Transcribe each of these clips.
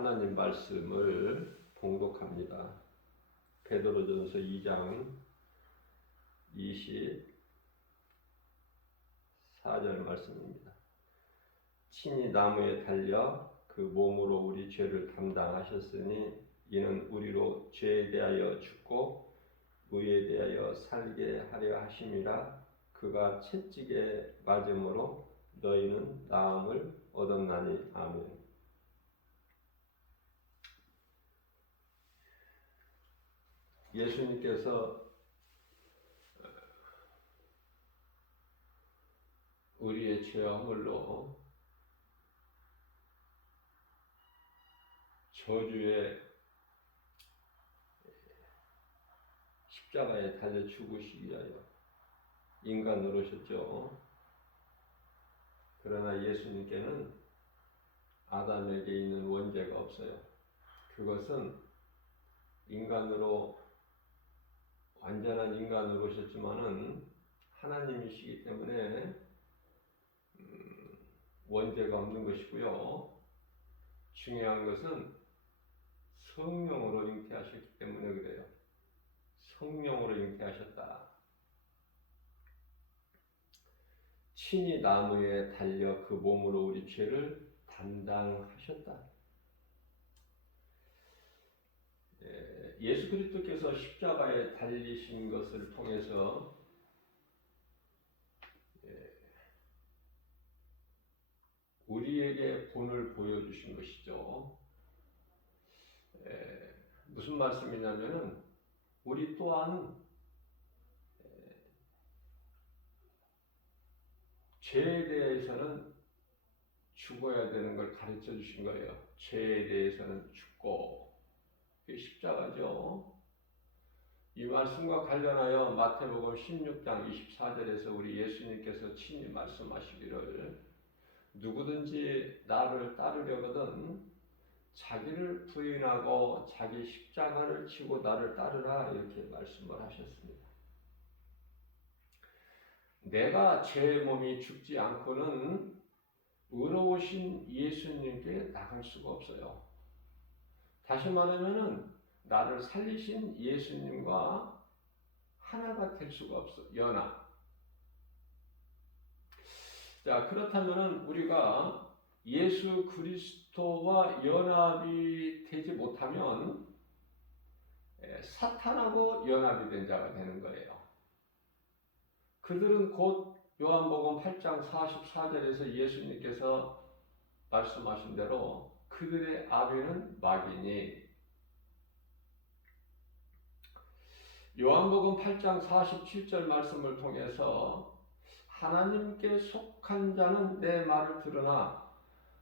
하나님 말씀을 봉독합니다. 베드로전서 2장 24절 말씀입니다. 친히 나무에 달려 그 몸으로 우리 죄를 담당하셨으니 이는 우리로 죄에 대하여 죽고 의에 대하여 살게 하려 하심이라. 그가 채찍에 맞음으로 너희는 나음을 얻었나니. 아멘. 예수님께서 우리의 죄와 허물로 저주의 십자가에 달려 죽으시기 위하여 인간으로 오셨죠. 그러나 예수님께는 아담에게 있는 원죄가 없어요. 그것은 인간으로, 완전한 인간으로 오셨지만은 하나님이시기 때문에 원죄가 없는 것이고요. 중요한 것은 성령으로 잉태하셨기 때문에 그래요. 성령으로 잉태하셨다. 친히 나무에 달려 그 몸으로 우리 죄를 담당하셨다. 예수 그리스도께서 십자가에 달리신 것을 통해서 우리에게 본을 보여주신 것이죠. 무슨 말씀이냐면은 우리 또한 죄에 대해서는 죽어야 되는 걸 가르쳐 주신 거예요. 죄에 대해서는 죽고, 그게 십자가죠. 이 말씀과 관련하여 마태복음 16장 24절에서 우리 예수님께서 친히 말씀하시기를 누구든지 나를 따르려거든 자기를 부인하고 자기 십자가를 지고 나를 따르라, 이렇게 말씀을 하셨습니다. 내가 제 몸이 죽지 않고는 의로우신 예수님께 나갈 수가 없어요. 다시 말하면은 나를 살리신 예수님과 하나가 될 수가 없어. 연합. 자, 그렇다면은 우리가 예수 그리스도와 연합이 되지 못하면 사탄하고 연합이 된 자가 되는 거예요. 그들은 곧 요한복음 8장 44절에서 예수님께서 말씀하신 대로 그들의 아비는 마귀니, 요한복음 8장 47절 말씀을 통해서 하나님께 속한 자는 내 말을 들으나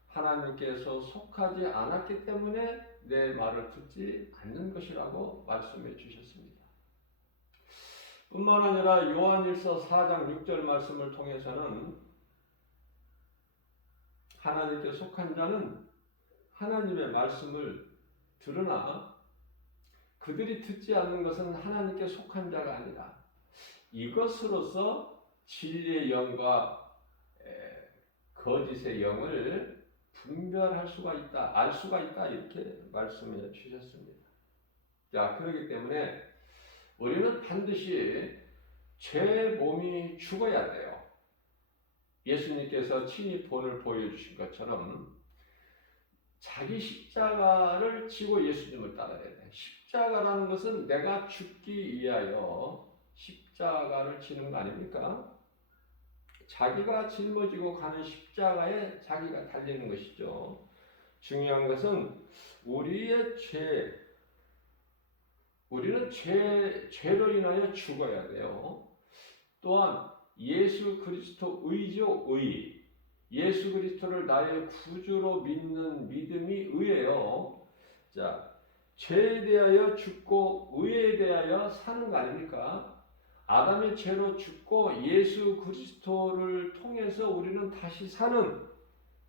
하나님께서 속하지 않았기 때문에 내 말을 듣지 않는 것이라고 말씀해 주셨습니다. 뿐만 아니라 요한일서 4장 6절 말씀을 통해서는 하나님께 속한 자는 하나님의 말씀을 들으나 그들이 듣지 않는 것은 하나님께 속한 자가 아니라 이것으로서 진리의 영과 거짓의 영을 분별할 수가 있다, 알 수가 있다, 이렇게 말씀해 주셨습니다. 자, 그렇기 때문에 우리는 반드시 제 몸이 죽어야 돼요. 예수님께서 친히 본을 보여주신 것처럼 자기 십자가를 지고 예수님을 따라야 돼. 십자가라는 것은 내가 죽기 위하여 십자가를 지는 거 아닙니까? 자기가 짊어지고 가는 십자가에 자기가 달리는 것이죠. 중요한 것은 우리의 죄, 우리는 죄로 인하여 죽어야 돼요. 또한 예수 그리스도 의죠, 의. 예수 그리스도를 나의 구주로 믿는 믿음이 의예요. 자, 죄에 대하여 죽고 의에 대하여 사는 거 아닙니까? 아담의 죄로 죽고 예수 그리스도를 통해서 우리는 다시 사는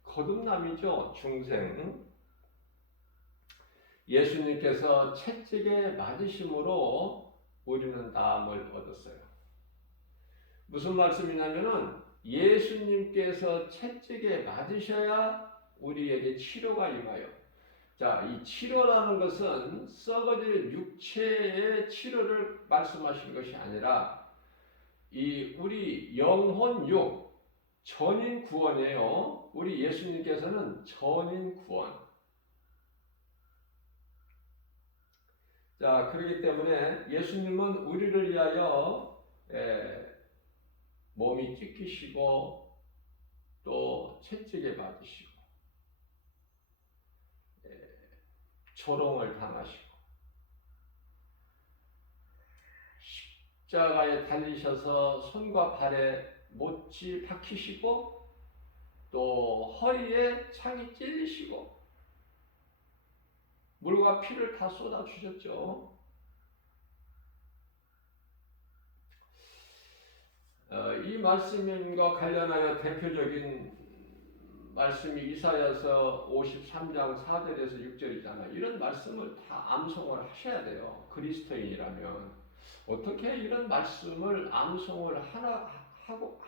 거듭남이죠, 중생. 예수님께서 채찍에 맞으심으로 우리는 나음을 얻었어요. 무슨 말씀이냐면은 예수님께서 채찍에 맞으셔야 우리에게 치료가 임하여 자, 이 치료라는 것은 썩어질 육체의 치료를 말씀하신 것이 아니라 이 우리 영혼 육 전인 구원이에요. 우리 예수님께서는 전인 구원. 자, 그렇기 때문에 예수님은 우리를 위하여 몸이 찢기시고 또 채찍에 맞으시고 조롱을 당하시고 십자가에 달리셔서 손과 발에 못이 박히시고 또 허리에 창이 찔리시고 물과 피를 다 쏟아주셨죠. 이 말씀과 관련하여 대표적인 말씀이 이사야서 53장 4절에서 6절이잖아요. 이런 말씀을 다 암송을 하셔야 돼요. 그리스도인이라면. 어떻게 이런 말씀을 암송을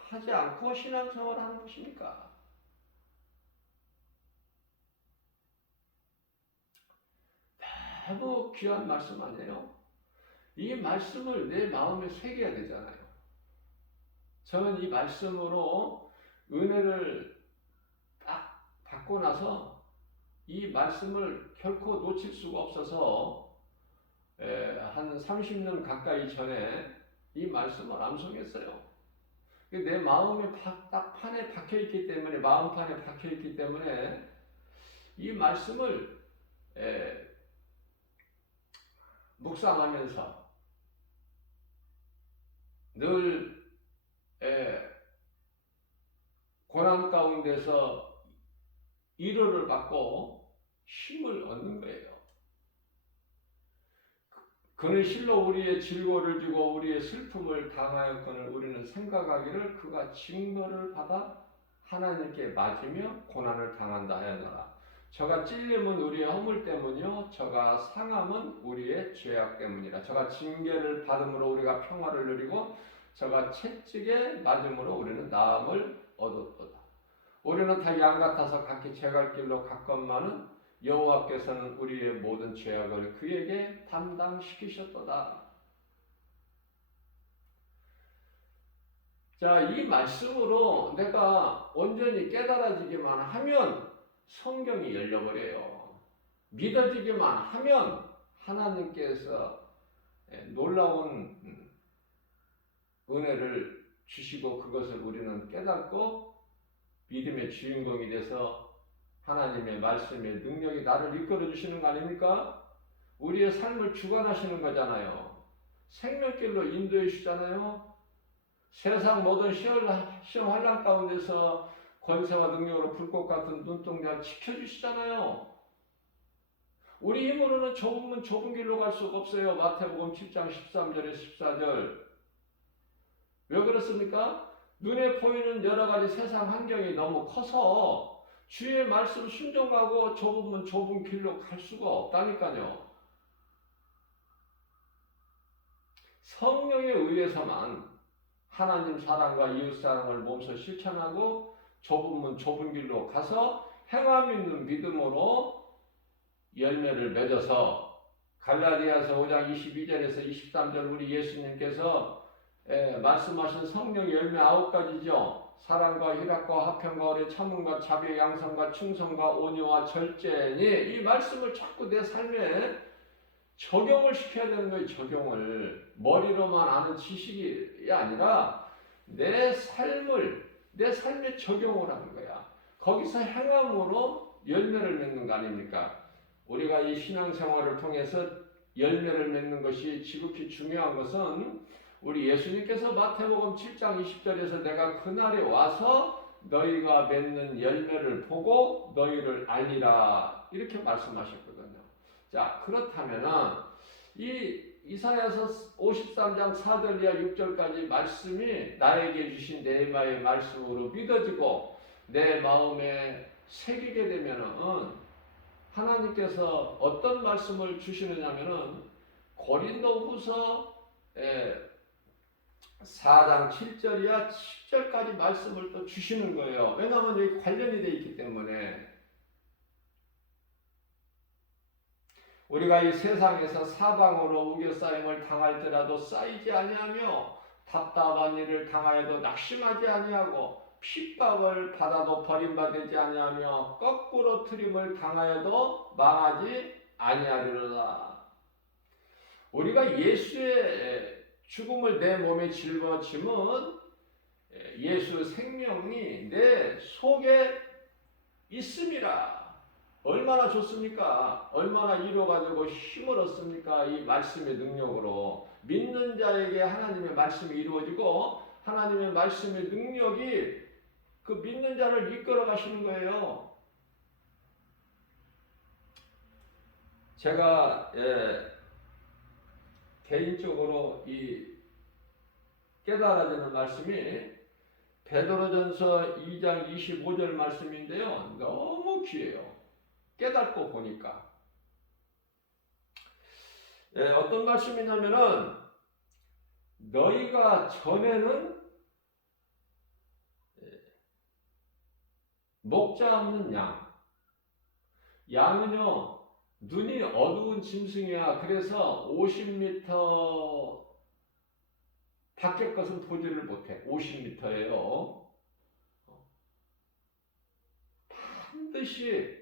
하지 않고 신앙생활을 하는 것입니까? 너무 귀한 말씀 아니에요? 이 말씀을 내 마음에 새겨야 되잖아요. 저는 이 말씀으로 은혜를 딱 받고 나서 이 말씀을 결코 놓칠 수가 없어서 한 30년 가까이 전에 이 말씀을 암송했어요. 내 마음에 딱 판에 박혀있기 때문에, 마음판에 박혀있기 때문에 이 말씀을 묵상하면서 늘 고난 가운데서 위로를 받고 힘을 얻는 거예요. 그는 실로 우리의 질고를 주고 우리의 슬픔을 당하였거늘 우리는 생각하기를 그가 징벌을 받아 하나님께 맞으며 고난을 당한다 하였노라. 저가 찔림은 우리의 허물 때문이요 저가 상함은 우리의 죄악 때문이라. 저가 징계를 받음으로 우리가 평화를 누리고 저가 채찍에 맞음으로 우리는 나음을 얻었도다. 우리는 다 양 같아서 각기 제갈 길로 갔건만은 여호와께서는 우리의 모든 죄악을 그에게 담당시키셨도다. 자, 이 말씀으로 내가 온전히 깨달아지기만 하면 성경이 열려버려요. 믿어지기만 하면 하나님께서 놀라운 은혜를 주시고 그것을 우리는 깨닫고 믿음의 주인공이 돼서 하나님의 말씀의 능력이 나를 이끌어 주시는 거 아닙니까? 우리의 삶을 주관하시는 거잖아요. 생명길로 인도해 주시잖아요. 세상 모든 시험 환란 가운데서 권세와 능력으로 불꽃 같은 눈동자 지켜주시잖아요. 우리 힘으로는 좁은 길로 갈 수가 없어요. 마태복음 7장 13절에 14절. 왜 그렇습니까? 눈에 보이는 여러 가지 세상 환경이 너무 커서 주의 말씀 순종하고 좁은 길로 갈 수가 없다니까요. 성령에 의해서만 하나님 사랑과 이웃 사랑을 몸소 실천하고 좁은 길로 가서 행함 있는 믿음으로 열매를 맺어서 갈라디아서 5장 22절에서 23절 우리 예수님께서 말씀하신 성령 열매 9가지죠. 사랑과 희락과 화평과 오래 참음과 자비 양선과 충성과 온유와 절제니 이 말씀을 자꾸 내 삶에 적용을 시켜야 되는 거예요. 적용을 머리로만 아는 지식이 아니라 내 삶에 적용을 하는 거야. 거기서 행함으로 열매를 맺는 거 아닙니까? 우리가 이 신앙생활을 통해서 열매를 맺는 것이 지극히 중요한 것은 우리 예수님께서 마태복음 7장 20절에서 내가 그날에 와서 너희가 맺는 열매를 보고 너희를 알리라 이렇게 말씀하셨거든요. 자, 그렇다면은 이 이사야서 53장 4절 이하 6절까지 말씀이 나에게 주신 네마의 말씀으로 믿어지고 내 마음에 새기게 되면은 하나님께서 어떤 말씀을 주시느냐면은 고린도후서 4장 7절 이하 10절까지 말씀을 또 주시는 거예요. 왜냐하면 여기 관련이 되어 있기 때문에. 우리가 이 세상에서 사방으로 우겨싸임을 당할지라도 쌓이지 아니하며 답답한 일을 당하여도 낙심하지 아니하고 핍박을 받아도 버림받지 아니하며 거꾸로 트림을 당하여도 망하지 아니하리로다. 우리가 예수의 죽음을 내 몸에 짊어짐은 예수 생명이 내 속에 있음이라. 얼마나 좋습니까? 얼마나 위로가 되고 힘을 얻습니까? 이 말씀의 능력으로 믿는 자에게 하나님의 말씀이 이루어지고 하나님의 말씀의 능력이 그 믿는 자를 이끌어 가시는 거예요. 제가 개인적으로 이 깨달아지는 말씀이 베드로전서 2장 25절 말씀인데요. 너무 귀해요. 깨닫고 보니까. 어떤 말씀이냐면은 너희가 전에는 목자 없는 양은요 눈이 어두운 짐승이야. 그래서 50m 밖의 것은 보지를 못해. 50m예요. 반드시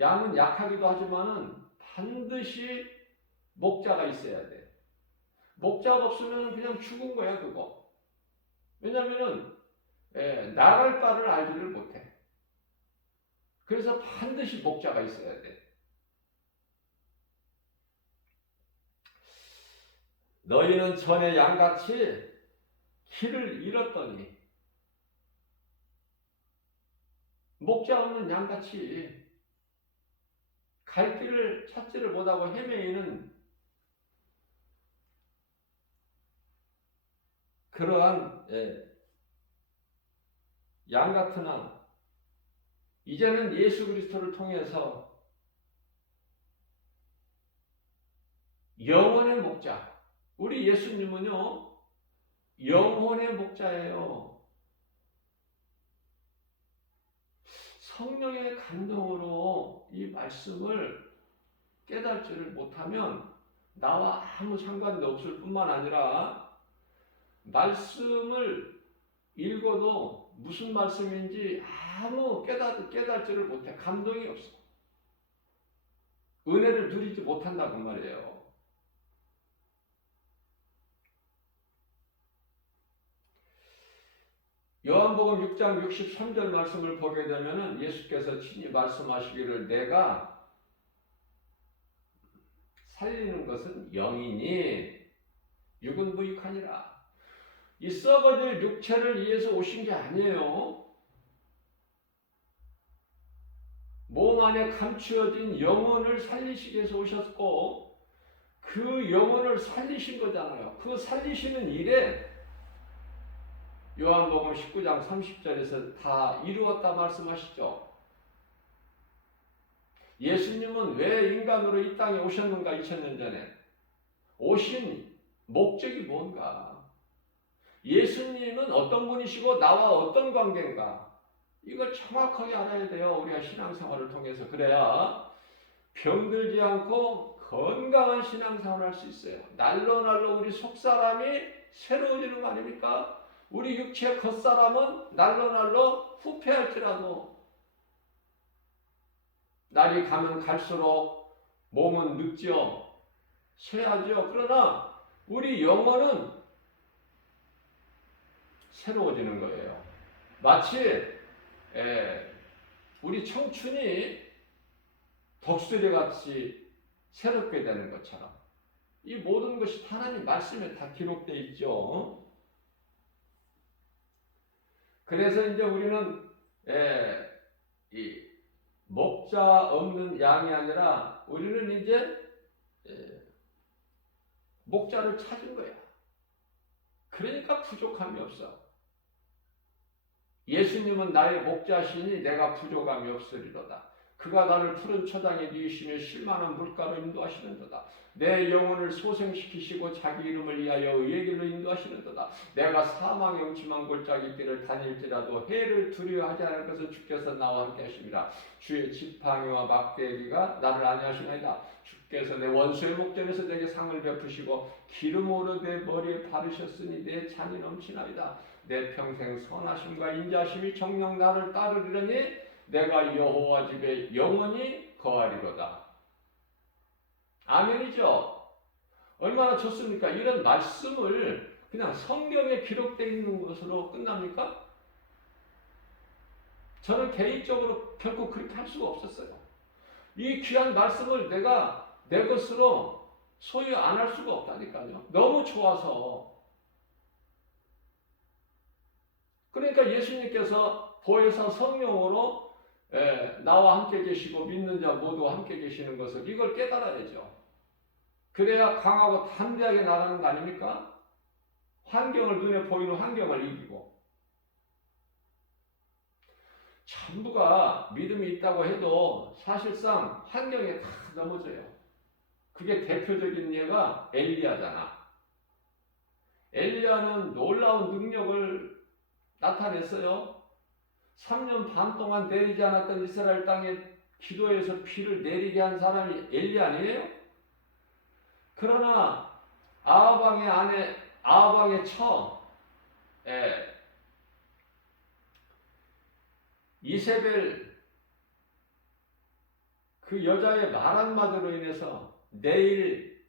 양은 약하기도 하지만은 반드시 목자가 있어야 돼. 목자가 없으면 그냥 죽은 거야 그거. 왜냐면은 나갈 바를 알지를 못해. 그래서 반드시 목자가 있어야 돼. 너희는 전에 양같이 길을 잃었더니 목자 없는 양같이 갈 길을 찾지를 못하고 헤매이는 그러한 양 같으나 이제는 예수 그리스도를 통해서 영원의 목자, 우리 예수님은요 영혼의 목자예요. 성령의 감동으로 이 말씀을 깨닫지를 못하면 나와 아무 상관도 없을 뿐만 아니라 말씀을 읽어도 무슨 말씀인지 아무 깨닫지를 못해. 감동이 없어. 은혜를 누리지 못한다고 말이에요. 요한복음 6장 63절 말씀을 보게 되면 예수께서 친히 말씀하시기를 내가 살리는 것은 영이니 육은 무익하니라. 이 썩어질 육체를 위해서 오신 게 아니에요. 몸 안에 감추어진 영혼을 살리시기 위해서 오셨고 그 영혼을 살리신 거잖아요. 그 살리시는 일에 요한복음 19장 30절에서 다 이루었다 말씀하시죠. 예수님은 왜 인간으로 이 땅에 오셨는가 2000년 전에. 오신 목적이 뭔가. 예수님은 어떤 분이시고 나와 어떤 관계인가. 이걸 정확하게 알아야 돼요. 우리가 신앙생활을 통해서. 그래야 병들지 않고 건강한 신앙생활을 할 수 있어요. 날로 우리 속사람이 새로워지는 거 아닙니까? 우리 육체 겉사람은 날로 후패할지라도 날이 가면 갈수록 몸은 늙지요. 쇠하지요. 그러나 우리 영혼은 새로워지는 거예요. 마치 우리 청춘이 독수리같이 새롭게 되는 것처럼 이 모든 것이 하나님 말씀에 다 기록되어 있죠. 그래서 이제 우리는 이 목자 없는 양이 아니라 우리는 이제 목자를 찾은 거야. 그러니까 부족함이 없어. 예수님은 나의 목자시니 내가 부족함이 없으리로다. 그가 나를 푸른 초장에 누이시며 실만한 물가로 인도하시는도다. 내 영혼을 소생시키시고 자기 이름을 위하여 의의 길로 인도하시는도다. 내가 사망의 음침한 골짜기 길을 다닐지라도 해를 두려워하지 않을 것은 주께서 나와 함께 하심이라. 주의 지팡이와 막대기가 나를 안위하시나이다. 주께서 내 원수의 목전에서 내게 상을 베푸시고 기름 오르 내 머리에 바르셨으니 내 잔이 넘치나이다. 내 평생 선하심과 인자하심이 정녕 나를 따르리니 내가 여호와 집에 영원히 거하리로다. 아멘이죠. 얼마나 좋습니까? 이런 말씀을 그냥 성경에 기록되어 있는 것으로 끝납니까? 저는 개인적으로 결코 그렇게 할 수가 없었어요. 이 귀한 말씀을 내가 내 것으로 소유 안 할 수가 없다니까요. 너무 좋아서. 그러니까 예수님께서 보혜사 성령으로 나와 함께 계시고 믿는 자 모두 함께 계시는 것을 이걸 깨달아야죠. 그래야 강하고 담대하게 나가는 거 아닙니까? 환경을 눈에 보이는 환경을 이기고 전부가 믿음이 있다고 해도 사실상 환경에 다 넘어져요. 그게 대표적인 예가 엘리야잖아. 엘리야는 놀라운 능력을 나타냈어요. 3년 반 동안 내리지 않았던 이스라엘 땅에 기도해서 비를 내리게 한 사람이 엘리야 아니에요? 그러나 아합왕의 아내 아합왕의 처 이세벨 그 여자의 말 한마디로 인해서 내일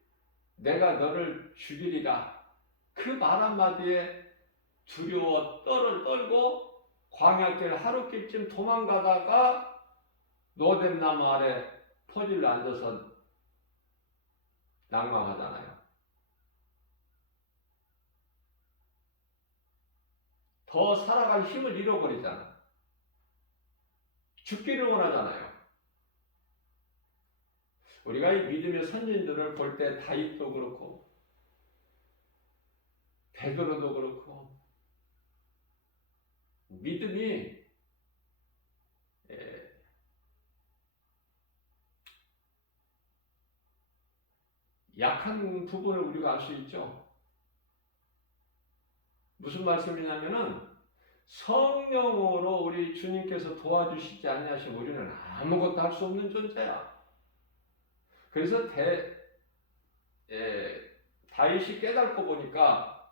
내가 너를 죽이리라 그 말 한마디에 두려워 떨고 광야길 하루길쯤 도망가다가 노뎀나무 아래 퍼질러 앉아서 낭망하잖아요. 더 살아갈 힘을 잃어버리잖아. 죽기를 원하잖아요. 우리가 이 믿음의 선진들을 볼 때 다윗도 그렇고 베드로도 그렇고 믿음이 약한 부분을 우리가 알 수 있죠. 무슨 말씀이냐면은 성령으로 우리 주님께서 도와주시지 않냐시면 우리는 아무것도 할 수 없는 존재야. 그래서 다윗이 깨닫고 보니까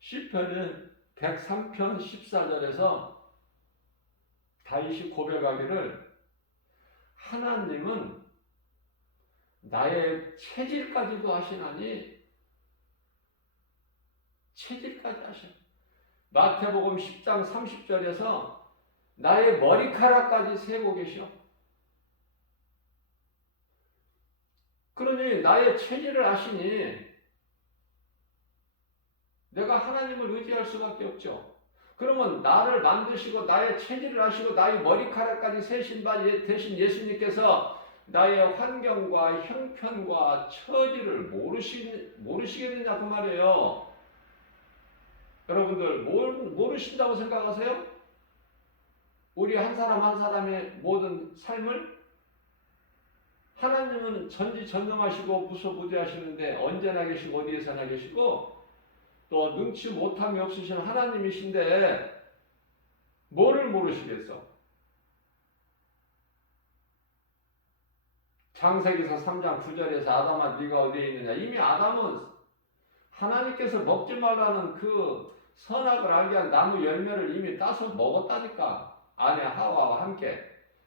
시편은 103편 14절에서 다윗이 고백하기를 하나님은 나의 체질까지도 하시나니 체질까지 하셔. 마태복음 10장 30절에서 나의 머리카락까지 세고 계셔. 그러니 나의 체질을 아시니 내가 하나님을 의지할 수밖에 없죠. 그러면 나를 만드시고 나의 체질을 아시고 나의 머리카락까지 세신 바 대신 예수님께서 나의 환경과 형편과 처지를 모르시겠느냐 그 말이에요. 여러분들 모르신다고 생각하세요? 우리 한 사람 한 사람의 모든 삶을 하나님은 전지전능하시고 무소부재하시는데 언제나 계시고 어디에서나 계시고 또 능치 못함이 없으신 하나님이신데 뭐를 모르시겠어? 창세기서 3장 9절에서 아담아 네가 어디에 있느냐. 이미 아담은 하나님께서 먹지 말라는 그 선악을 알게 한 나무 열매를 이미 따서 먹었다니까. 아내 하와와 함께.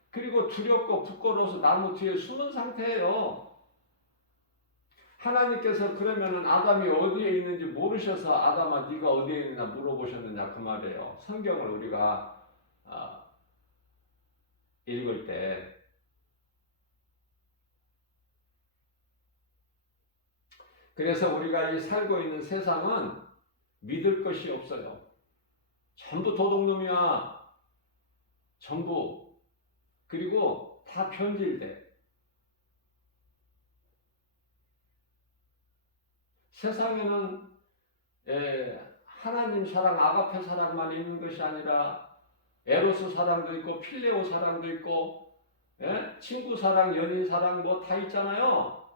그리고 두렵고 부끄러워서 나무 뒤에 숨은 상태예요. 하나님께서 그러면은 아담이 어디에 있는지 모르셔서 아담아 네가 어디에 있느냐 물어보셨느냐 그 말이에요. 성경을 우리가 읽을 때 그래서 우리가 이 살고 있는 세상은 믿을 것이 없어요. 전부 도둑놈이야. 전부. 그리고 다 변질돼. 세상에는 하나님 사랑, 아가페 사랑만 있는 것이 아니라 에로스 사랑도 있고 필레오 사랑도 있고 예? 친구 사랑, 연인 사랑 뭐 다 있잖아요.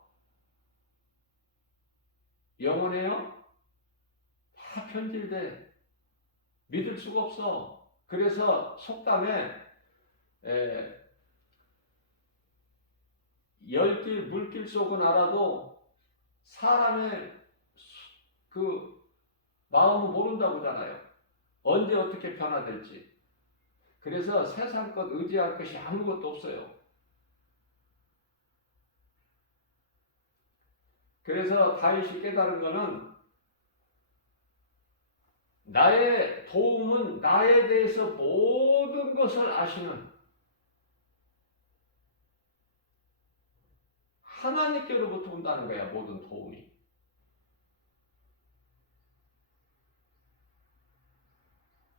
영원해요? 다 변질돼. 믿을 수가 없어. 그래서 속담에 에, 열길 물길 속은 알아도 사람의 그 마음은 모른다고 하잖아요. 언제 어떻게 변화될지. 그래서 세상 것 의지할 것이 아무것도 없어요. 그래서 다윗이 깨달은 것은 나의 도움은 나에 대해서 모든 것을 아시는 하나님께로부터 온다는 거야, 모든 도움이.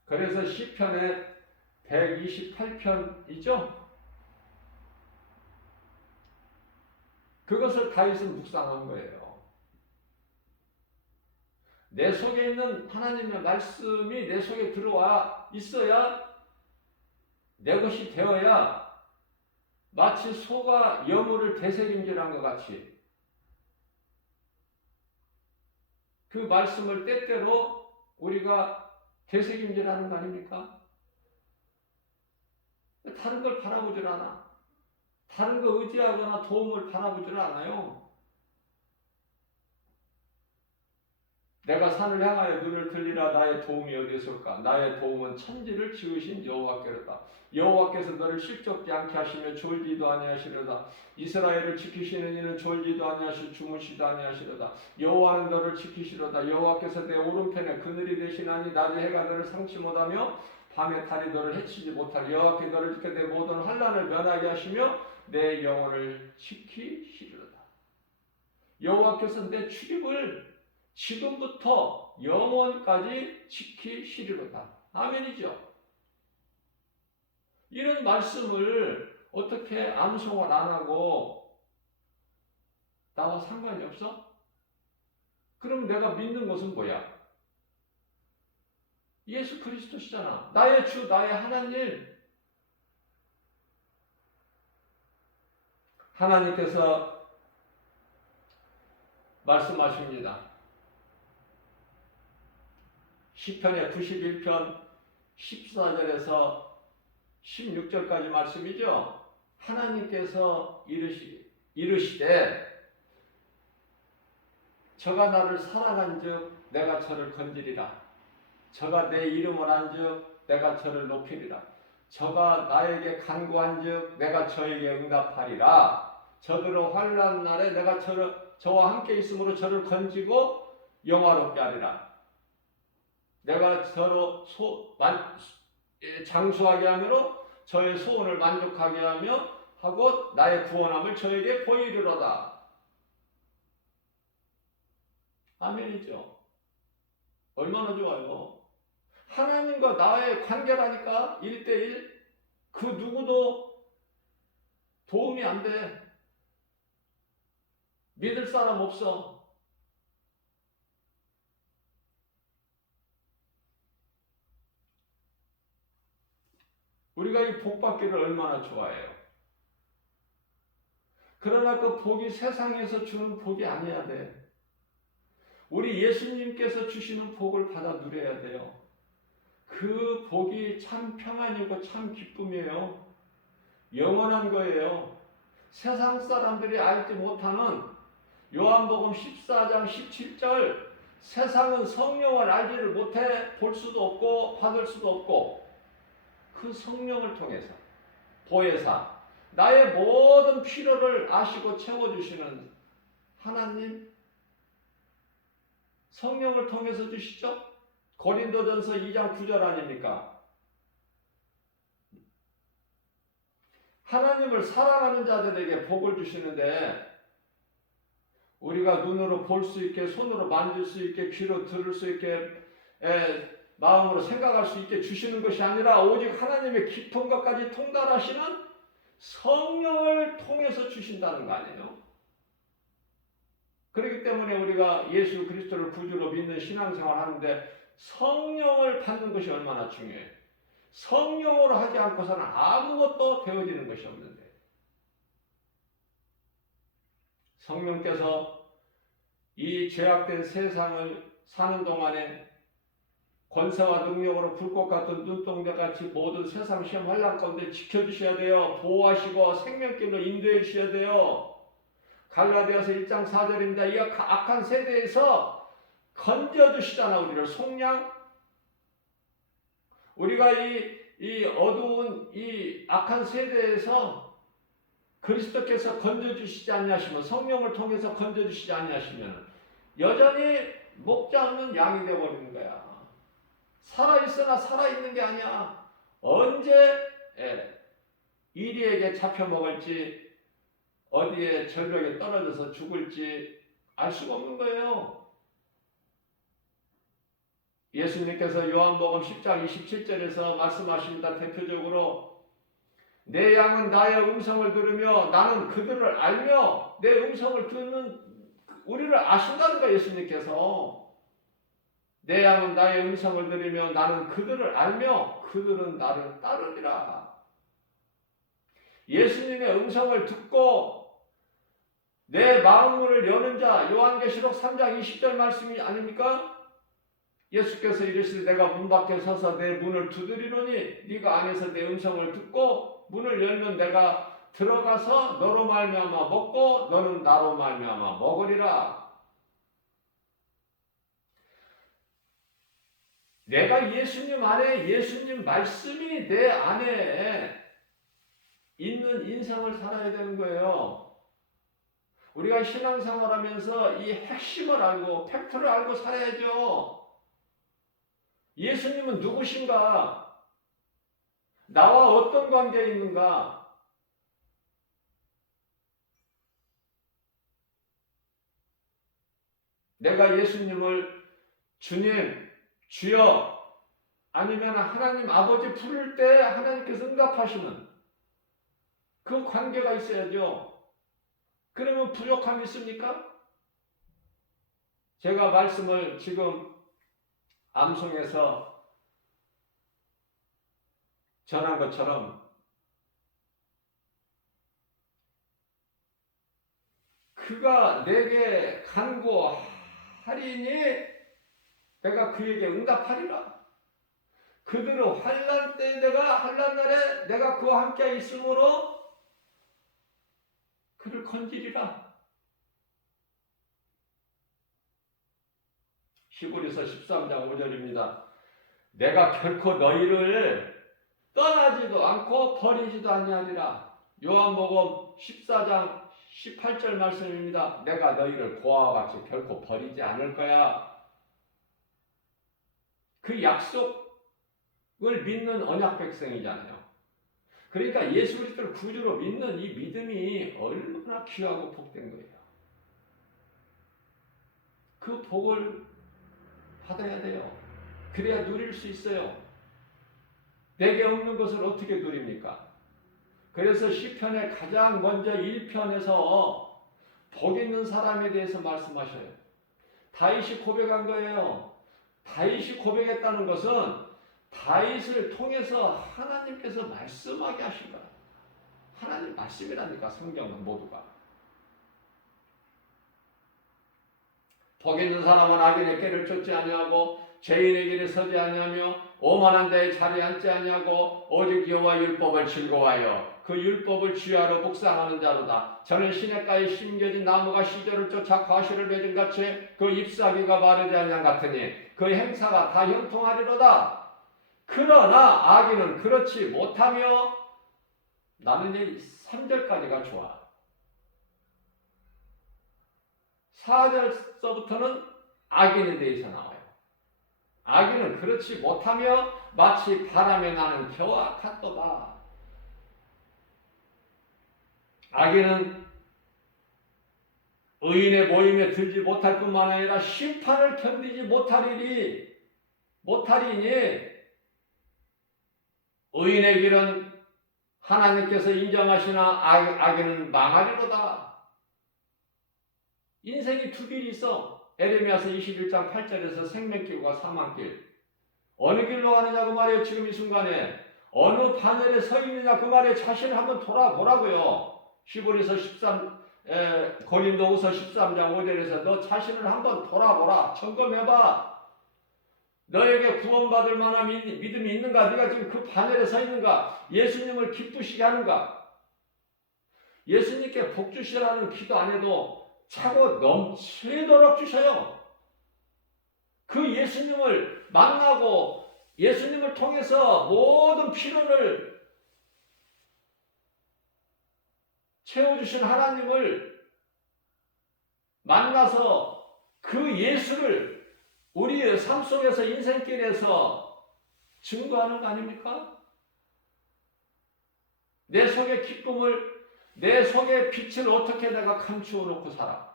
그래서 시편의 128편이죠? 그것을 다윗은 묵상한 거예요. 내 속에 있는 하나님의 말씀이 내 속에 들어와 있어야 내 것이 되어야 마치 소가 여물을 되새김질한 것 같이 그 말씀을 때때로 우리가 되새김질하는 거 아닙니까? 다른 걸 바라보질 않아. 다른 거 의지하거나 도움을 바라보질 않아요. 내가 산을 향하여 눈을 들리라. 나의 도움이 어디서 올까? 나의 도움은 천지를 지으신 여호와께로다. 여호와께서 너를 실족지 않게 하시며 졸지도 아니하시려다. 이스라엘을 지키시는 이는 졸지도 아니하시고 주무시도 아니하시려다. 여호와는 너를 지키시려다. 여호와께서 내 오른편에 그늘이 되시나니 낮에 해가 너를 상치 못하며 밤에 달이 너를 해치지 못하리. 여호와께 너를 지켜 내 모든 환난을 면하게 하시며 내 영혼을 지키시리로다. 여호와께서 내 출입을 지금부터 영원까지 지키시리로다. 아멘이죠. 이런 말씀을 어떻게 암송을 안 하고 나와 상관이 없어? 그럼 내가 믿는 것은 뭐야? 예수 그리스도시잖아. 나의 주, 나의 하나님. 하나님께서 말씀하십니다. 시편의 91편 14절에서 16절까지 말씀이죠. 하나님께서 이르시되 저가 나를 사랑한즉 내가 저를 건지리라. 저가 내 이름을 안즉 내가 저를 높이리라. 저가 나에게 간구한즉 내가 저에게 응답하리라. 저들의 환난 날에 내가 저와 함께 있으므로 저를 건지고 영화롭게 하리라. 내가 저로 장수하게 하므로 저의 소원을 만족하게 하고 나의 구원함을 저에게 보이리로다. 아멘이죠. 얼마나 좋아요. 하나님과 나의 관계라니까 1대1. 그 누구도 도움이 안 돼. 믿을 사람 없어. 우리가 이 복 받기를 얼마나 좋아해요. 그러나 그 복이 세상에서 주는 복이 아니어야 돼. 우리 예수님께서 주시는 복을 받아 누려야 돼요. 그 복이 참 평안이고 참 기쁨이에요. 영원한 거예요. 세상 사람들이 알지 못하는 요한복음 14장 17절 세상은 성령을 알지를 못해 볼 수도 없고 받을 수도 없고 그 성령을 통해서 보혜사 나의 모든 필요를 아시고 채워주시는 하나님 성령을 통해서 주시죠. 고린도전서 2장 9절 아닙니까? 하나님을 사랑하는 자들에게 복을 주시는데 우리가 눈으로 볼 수 있게 손으로 만질 수 있게 귀로 들을 수 있게 마음으로 생각할 수 있게 주시는 것이 아니라 오직 하나님의 깊은 것까지 통달하시는 성령을 통해서 주신다는 거 아니에요? 그렇기 때문에 우리가 예수 그리스도를 구주로 믿는 신앙생활 하는데 성령을 받는 것이 얼마나 중요해요. 성령으로 하지 않고서는 아무것도 되어지는 것이 없는데 성령께서 이 죄악된 세상을 사는 동안에 권세와 능력으로 불꽃 같은 눈동자같이 모든 세상 시험 환난 가운데 지켜주셔야 돼요. 보호하시고 생명길로 인도해 주셔야 돼요. 갈라디아서 1장 4절입니다. 이 악한 세대에서 건져주시잖아. 우리를 속량. 우리가 이 어두운 이 악한 세대에서 그리스도께서 건져주시지 않냐시면, 성령을 통해서 건져주시지 않냐시면 여전히 목자 없는 양이 되어버리는 거야. 살아있으나 살아있는 게 아니야. 언제 이리에게 잡혀먹을지, 어디에 절벽에 떨어져서 죽을지 알 수가 없는 거예요. 예수님께서 요한복음 10장 27절에서 말씀하십니다. 대표적으로 내 양은 나의 음성을 들으며 나는 그들을 알며, 내 음성을 듣는 우리를 아신다는 거예요. 예수님께서 내 양은 나의 음성을 들으며 나는 그들을 알며 그들은 나를 따르리라. 예수님의 음성을 듣고 내 마음을 여는 자, 요한계시록 3장 20절 말씀이 아닙니까? 예수께서 이르시되 내가 문 밖에 서서 내 문을 두드리노니 네가 안에서 내 음성을 듣고 문을 열면 내가 들어가서 너로 말미암아 먹고 너는 나로 말미암아 먹으리라. 내가 예수님 안에, 예수님 말씀이 내 안에 있는 인생을 살아야 되는 거예요. 우리가 신앙생활하면서 이 핵심을 알고 팩트를 알고 살아야죠. 예수님은 누구신가? 나와 어떤 관계에 있는가? 내가 예수님을 주님, 주여, 아니면 하나님 아버지 부를 때 하나님께서 응답하시는 그 관계가 있어야죠. 그러면 부족함이 있습니까? 제가 말씀을 지금 암송에서 전한 것처럼 그가 내게 간구하리니 내가 그에게 응답하리라. 그들의 환난 때 환난 날에 내가 그와 함께 있으므로 그를 건지리라. 히브리서 13장 5절입니다. 내가 결코 너희를 떠나지도 않고 버리지도 아니하리라. 요한복음 14장 18절 말씀입니다. 내가 너희를 고아와 같이 결코 버리지 않을 거야. 그 약속을 믿는 언약 백성이잖아요. 그러니까 예수 그리스도를 구주로 믿는 이 믿음이 얼마나 귀하고 복된 거예요. 그 복을 받아야 돼요. 그래야 누릴 수 있어요. 내게 없는 것을 어떻게 누립니까? 그래서 시편의 가장 먼저 1편에서 복 있는 사람에 대해서 말씀하셔요. 다윗이 고백한 거예요. 다윗이 고백했다는 것은 다윗을 통해서 하나님께서 말씀하게 하신 거야. 하나님 말씀이라니까, 성경은 모두가. 복 있는 사람은 악인의 길을 쫓지 아니하고 죄인의 길을 서지 아니하며 오만한 자의 자리에 앉지 아니하고 오직 여호와 율법을 즐거워하여 그 율법을 주야로 묵상하는 자로다. 저는 시냇가에 심겨진 나무가 시절을 쫓아 과실을 맺은 같이 그 잎사귀가 마르지 아니한 같으니 그 행사가 다 형통하리로다. 그러나 악인은 그렇지 못하며, 나는 이 3절까지가 좋아. 4절서부터는 악인에 대해서 나와요. 악인은 그렇지 못하며 마치 바람에 나는 겨와 같도다. 악인은 의인의 모임에 들지 못할 뿐만 아니라 심판을 견디지 못하리니 의인의 길은 하나님께서 인정하시나 악인은 망하리로다. 인생이 두 길이 있어. 에레미야서 21장 8절에서 생명길과 사망길. 어느 길로 가느냐 그 말이에요. 지금 이 순간에 어느 바늘에 서 있느냐 그 말에 자신을 한번 돌아보라고요. 히브리서 고린도후서 13장 5절에서 너 자신을 한번 돌아보라. 점검해봐. 너에게 구원받을 만한 믿음이 있는가? 네가 지금 그 반열에 서 있는가? 예수님을 기쁘시게 하는가? 예수님께 복 주시라는 기도 안 해도 차고 넘치도록 주셔요. 그 예수님을 만나고 예수님을 통해서 모든 필요를 채워주신 하나님을 만나서 그 예수를 우리의 삶 속에서 인생길에서 증거하는 거 아닙니까? 내 속의 기쁨을, 내 속의 빛을 어떻게 내가 감추어 놓고 살아?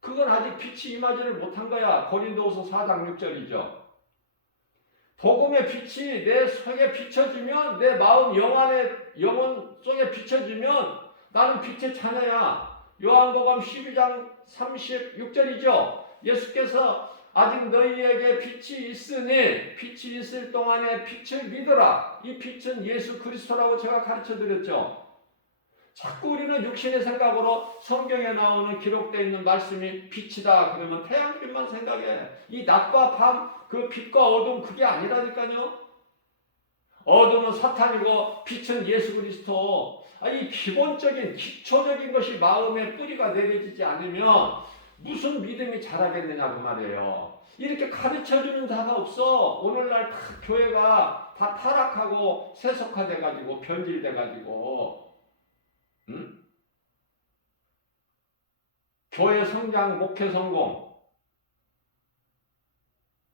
그건 아직 빛이 임하지를 못한 거야. 고린도후서 4장 6절이죠. 복음의 빛이 내 속에 비춰지면, 내 마음 영혼 속에 비춰지면 나는 빛의 자녀야. 요한복음 12장 36절이죠. 예수께서 아직 너희에게 빛이 있으니 빛이 있을 동안에 빛을 믿어라. 이 빛은 예수 그리스도라고 제가 가르쳐 드렸죠. 자꾸 우리는 육신의 생각으로 성경에 나오는 기록되어 있는 말씀이 빛이다 그러면 태양빛만 생각해. 이 낮과 밤, 그 빛과 어둠 그게 아니라니까요. 어둠은 사탄이고 빛은 예수 그리스도. 이 기본적인 기초적인 것이 마음의 뿌리가 내려지지 않으면 무슨 믿음이 자라겠느냐 그 말이에요. 이렇게 가르쳐주는 자가 없어. 오늘날 다 교회가 다 타락하고 세속화돼가지고 변질돼가지고 교회 성장, 목회 성공.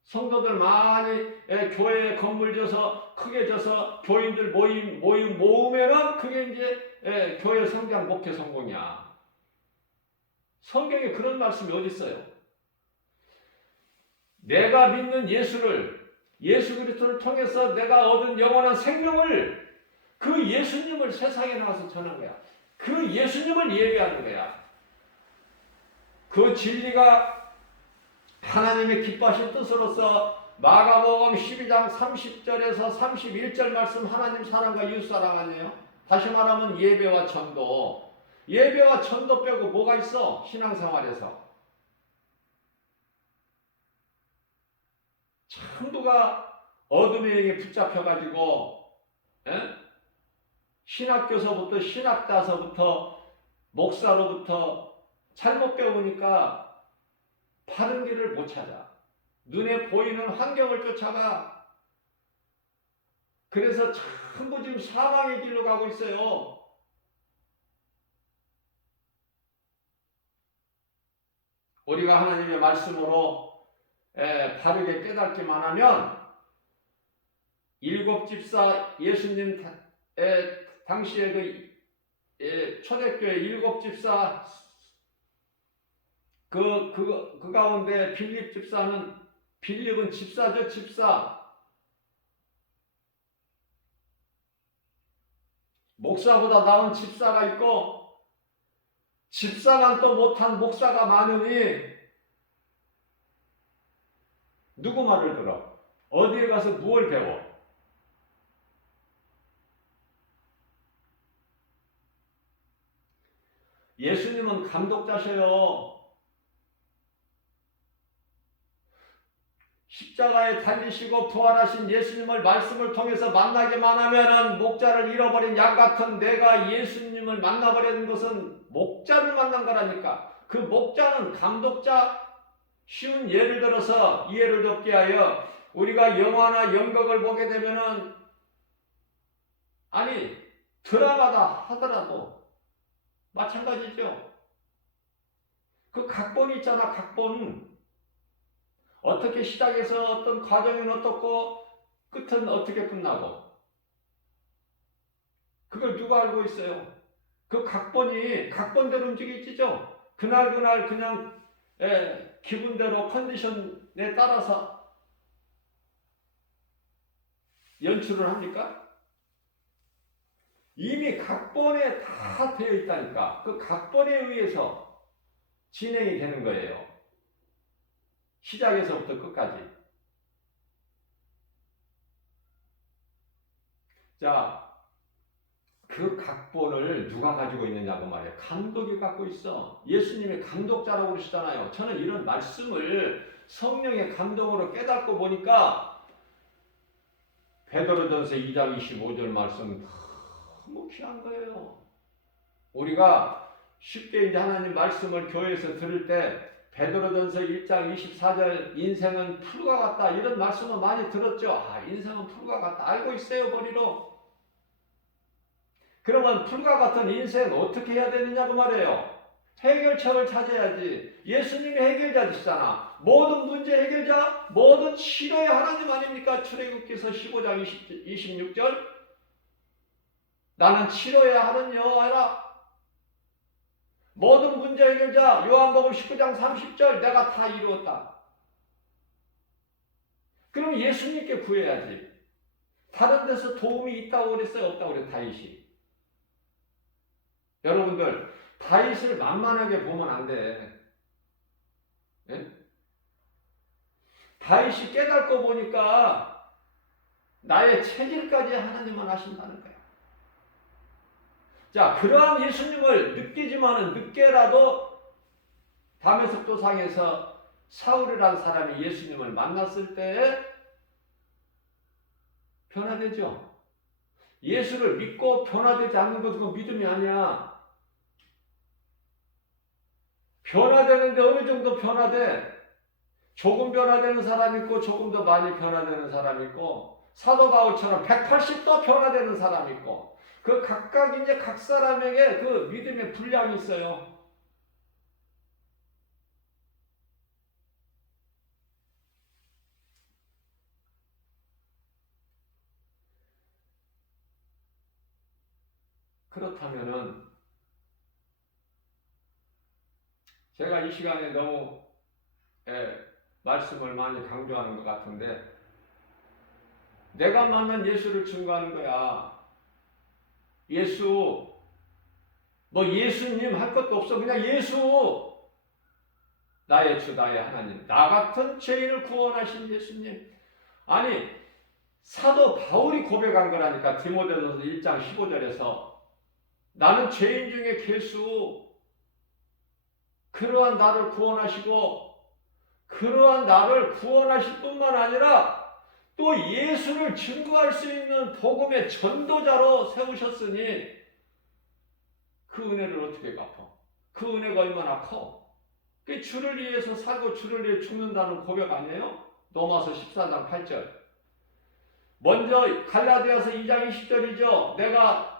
성도들 많이 교회에 건물 져서 크게 져서 교인들 모으면은 그게 이제 교회 성장, 목회 성공이야. 성경에 그런 말씀이 어디 있어요? 내가 믿는 예수를, 예수 그리스도를 통해서 내가 얻은 영원한 생명을, 그 예수님을 세상에 나와서 전한 거야. 그 예수님을 예배하는 거야. 그 진리가 하나님의 기뻐하신 뜻으로서 마가복음 12장 30절에서 31절 말씀 하나님 사랑과 이웃 사랑 아니에요? 다시 말하면 예배와 전도. 예배와 전도 빼고 뭐가 있어? 신앙생활에서. 전부가 어둠의 영에 붙잡혀가지고 신학교서부터 신학다서부터 목사로부터 잘못 배우니까 바른 길을 못 찾아. 눈에 보이는 환경을 쫓아가. 그래서 전부 지금 사망의 길로 가고 있어요. 우리가 하나님의 말씀으로 바르게 깨닫기만 하면 일곱 집사 예수님 당시에 그 초대교회 일곱 집사 그 가운데 빌립 집사는 빌립은 집사죠, 집사. 목사보다 나은 집사가 있고 집사만 또 못한 목사가 많으니 누구 말을 들어? 어디에 가서 무엇을 배워? 예수님은 감독자셔요. 십자가에 달리시고 부활하신 예수님을 말씀을 통해서 만나기만 하면은 목자를 잃어버린 양 같은 내가 예수님을 만나버리는 것은 목자를 만난 거라니까. 그 목자는 감독자. 쉬운 예를 들어서 이해를 돕게 하여 우리가 영화나 연극을 보게 되면은 아니 드라마다 하더라도 마찬가지죠. 그 각본이 있잖아. 각본. 어떻게 시작해서 어떤 과정은 어떻고 끝은 어떻게 끝나고 그걸 누가 알고 있어요? 그 각본이 각본대로 움직이지죠. 그날 그냥 기분대로 컨디션에 따라서 연출을 합니까? 이미 각본에 다 되어 있다니까. 그 각본에 의해서 진행이 되는 거예요. 시작에서부터 끝까지. 자, 그 각본을 누가 가지고 있느냐고 말이에요. 감독이 갖고 있어. 예수님이 감독자라고 그러시잖아요. 저는 이런 말씀을 성령의 감동으로 깨닫고 보니까 베드로전서 2장 25절 말씀 너무 귀한 거예요. 우리가 쉽게 이제 하나님 말씀을 교회에서 들을 때 베드로전서 1장 24절 인생은 풀과 같다 이런 말씀을 많이 들었죠. 아, 인생은 풀과 같다 알고 있어요. 머리로. 그러면 풀과 같은 인생 어떻게 해야 되느냐고 말해요. 해결책을 찾아야지. 예수님이 해결자시잖아. 모든 문제 해결자, 모든 치료의 하나님 아닙니까? 출애굽기서 15장 26절 나는 치료해야 하는 여호와라. 모든 문제 해결자 요한복음 19장 30절 내가 다 이루었다. 그럼 예수님께 구해야지. 다른 데서 도움이 있다고 그랬어요? 없다고 그랬어요? 다윗이. 여러분들 다윗을 만만하게 보면 안 돼. 네? 다윗이 깨닫고 보니까 나의 체질까지 하나님은 하신다는 거야. 자, 그러한 예수님을 느끼지만은 늦게라도 다메섹 도상에서 사울이라는 사람이 예수님을 만났을 때 변화되죠. 예수를 믿고 변화되지 않는 것은 믿음이 아니야. 변화되는데 어느 정도 변화돼? 조금 변화되는 사람 있고 조금 더 많이 변화되는 사람 있고 사도 바울처럼 180도 변화되는 사람 있고 그 각각 이제 각 사람에게 그 믿음의 분량이 있어요. 그렇다면은 제가 이 시간에 너무 말씀을 많이 강조하는 것 같은데 내가 만난 예수를 증거하는 거야. 예수 뭐 예수님 할 것도 없어. 그냥 예수 나의 주 나의 하나님 나 같은 죄인을 구원하신 예수님. 아니 사도 바울이 고백한 거라니까. 디모데전서 1장 15절에서 나는 죄인 중에 괴수 그러한 나를 구원하시고 그러한 나를 구원하실 뿐만 아니라 또 예수를 증거할 수 있는 복음의 전도자로 세우셨으니 그 은혜를 어떻게 갚아? 그 은혜가 얼마나 커? 그 주를 위해서 살고 주를 위해 죽는다는 고백 아니에요? 로마서 14장 8절. 먼저 갈라디아서 2장 20절이죠. 내가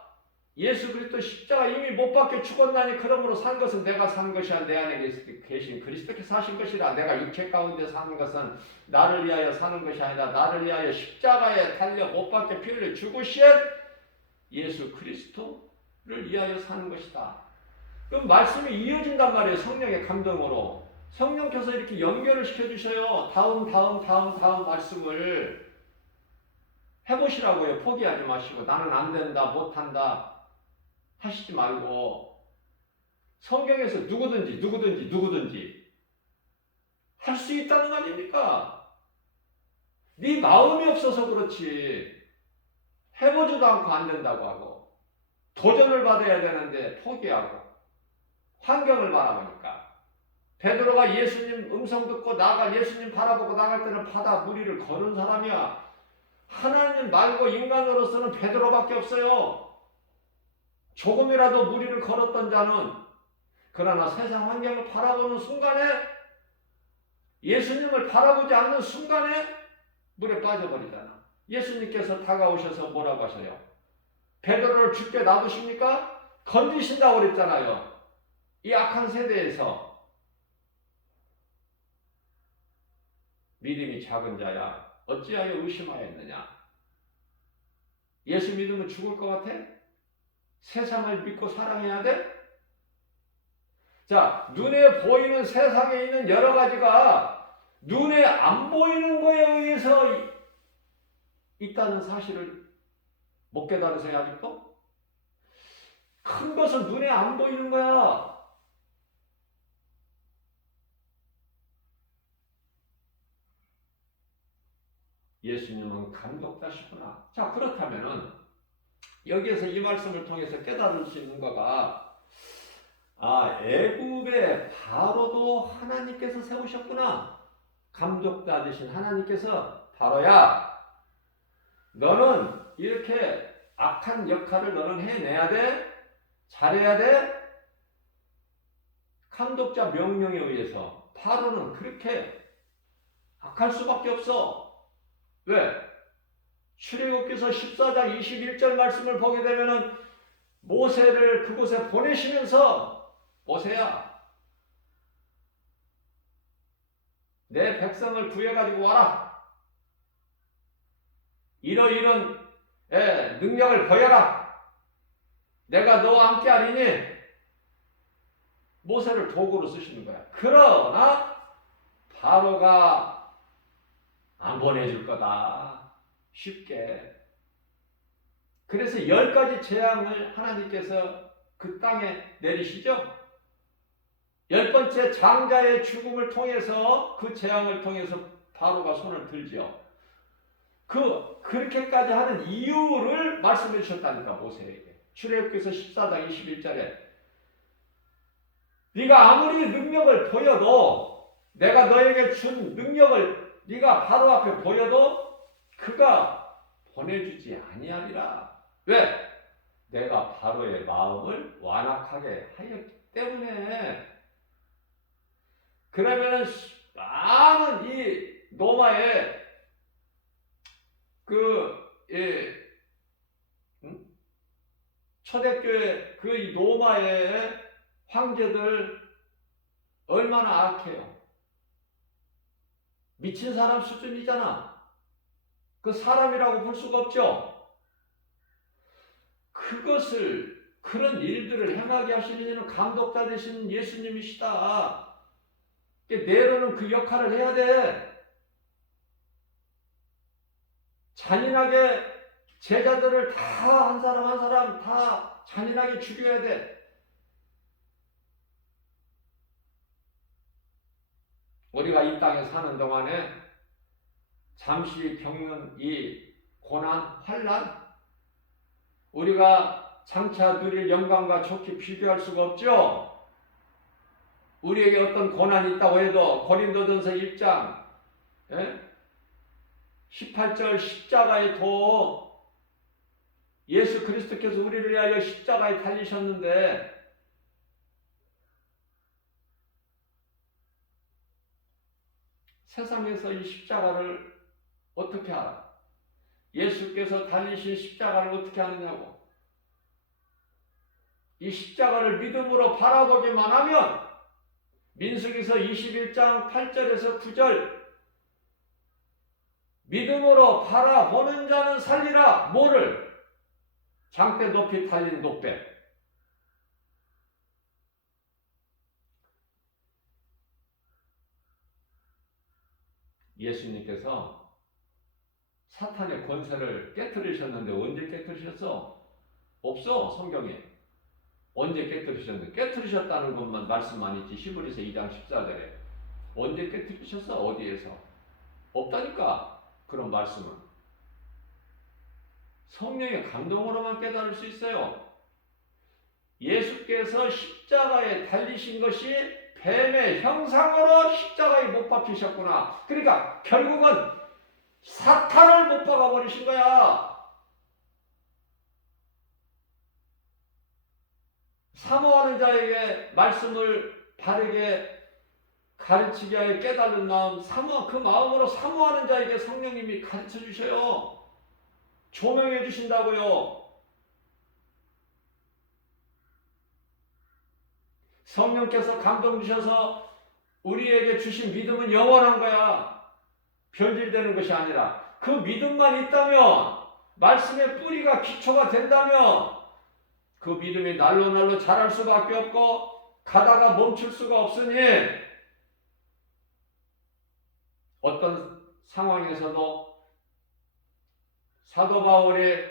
예수 그리스도 십자가 이미 못 박혀 죽었나니 그러므로 산 것은 내가 산 것이 아니라 내 안에 계신 그리스도께서 사신 것이라. 내가 육체 가운데 사는 것은 나를 위하여 사는 것이 아니라 나를 위하여 십자가에 달려 못 박혀 피 흘려 죽으신 예수 그리스도를 위하여 사는 것이다. 그럼 말씀이 이어진단 말이에요. 성령의 감동으로. 성령께서 이렇게 연결을 시켜주셔요. 다음 말씀을 해보시라고요. 포기하지 마시고 나는 안 된다 못한다 하시지 말고 성경에서 누구든지 할 수 있다는 거 아닙니까? 네 마음이 없어서 그렇지 해보지도 않고 안 된다고 하고 도전을 받아야 되는데 포기하고 환경을 바라보니까 베드로가 예수님 음성 듣고 예수님 바라보고 나갈 때는 바다 무리를 거는 사람이야. 하나님 말고 인간으로서는 베드로밖에 없어요. 조금이라도 무리를 걸었던 자는. 그러나 세상 환경을 바라보는 순간에 예수님을 바라보지 않는 순간에 물에 빠져버리잖아. 예수님께서 다가오셔서 뭐라고 하셔요? 베드로를 죽게 놔두십니까? 건지신다고 그랬잖아요. 이 악한 세대에서. 믿음이 작은 자야 어찌하여 의심하였느냐? 예수 믿으면 죽을 것 같아? 세상을 믿고 사랑해야 돼? 자, 눈에 보이는 세상에 있는 여러 가지가 눈에 안 보이는 거에 의해서 있다는 사실을 못 깨달으세요, 아직도? 큰 것은 눈에 안 보이는 거야. 예수님은 감독자시구나. 자, 그렇다면은 여기에서 이 말씀을 통해서 깨달을 수 있는 거가, 애굽의 바로도 하나님께서 세우셨구나. 감독자 되신 하나님께서, 바로야, 너는 이렇게 악한 역할을 너는 해내야 돼? 잘해야 돼? 감독자 명령에 의해서 바로는 그렇게 악할 수밖에 없어. 왜? 출애굽기서 14장 21절 말씀을 보게 되면은 모세를 그곳에 보내시면서, 모세야, 내 백성을 구해가지고 와라. 이러이런 능력을 보여라. 내가 너와 함께 하리니. 모세를 도구로 쓰시는 거야. 그러나 바로가 안 보내줄 거다. 쉽게. 그래서 10가지 재앙을 하나님께서 그 땅에 내리시죠. 10번째 장자의 죽음을 통해서, 그 재앙을 통해서 바로가 손을 들죠. 그렇게까지 하는 이유를 말씀해 주셨다니까, 모세에게. 출애굽기서 14장 21절에 네가 아무리 능력을 보여도, 내가 너에게 준 능력을 네가 바로 앞에 보여도 그가 보내주지 아니하리라. 왜? 내가 바로의 마음을 완악하게 하였기 때문에. 그러면은 많은 이 노마의 초대교회 이 노마의 황제들 얼마나 악해요. 미친 사람 수준이잖아. 그 사람이라고 볼 수가 없죠. 그런 일들을 행하게 하시는 이는 감독자 되신 예수님이시다. 내로는 그 역할을 해야 돼. 잔인하게 제자들을 다 한 사람 한 사람 다 잔인하게 죽여야 돼. 우리가 이 땅에 사는 동안에 잠시 겪는 이 고난, 환난, 우리가 장차 누릴 영광과 좋게 비교할 수가 없죠. 우리에게 어떤 고난이 있다고 해도 고린도전서 1장 18절 십자가의 도, 예수 그리스도께서 우리를 위하여 십자가에 달리셨는데 세상에서 이 십자가를 어떻게 알아? 예수께서 달리신 십자가를 어떻게 아느냐고. 이 십자가를 믿음으로 바라보기만 하면, 민수기서 21장 8절에서 9절, 믿음으로 바라보는 자는 살리라. 뭐를? 장대 높이 달린 놋배. 예수님께서 사탄의 권세를 깨뜨리셨는데 언제 깨뜨리셨어? 없어, 성경에. 언제 깨뜨리셨는데? 깨뜨리셨다는 것만 말씀만 있지. 히브리서 2장 14절에 언제 깨뜨리셨어? 어디에서? 없다니까. 그런 말씀은 성령의 감동으로만 깨달을 수 있어요. 예수께서 십자가에 달리신 것이 뱀의 형상으로 십자가에 못 박히셨구나. 그러니까 결국은 사탄을 못 박아버리신 거야. 사모하는 자에게 말씀을 바르게 가르치기 위해 깨달은 마음, 그 마음으로 사모하는 자에게 성령님이 가르쳐 주셔요. 조명해 주신다고요. 성령께서 감동 주셔서 우리에게 주신 믿음은 영원한 거야. 변질되는 것이 아니라. 그 믿음만 있다면, 말씀의 뿌리가 기초가 된다면 그 믿음이 날로 자랄 수밖에 없고 가다가 멈출 수가 없으니, 어떤 상황에서도 사도 바울이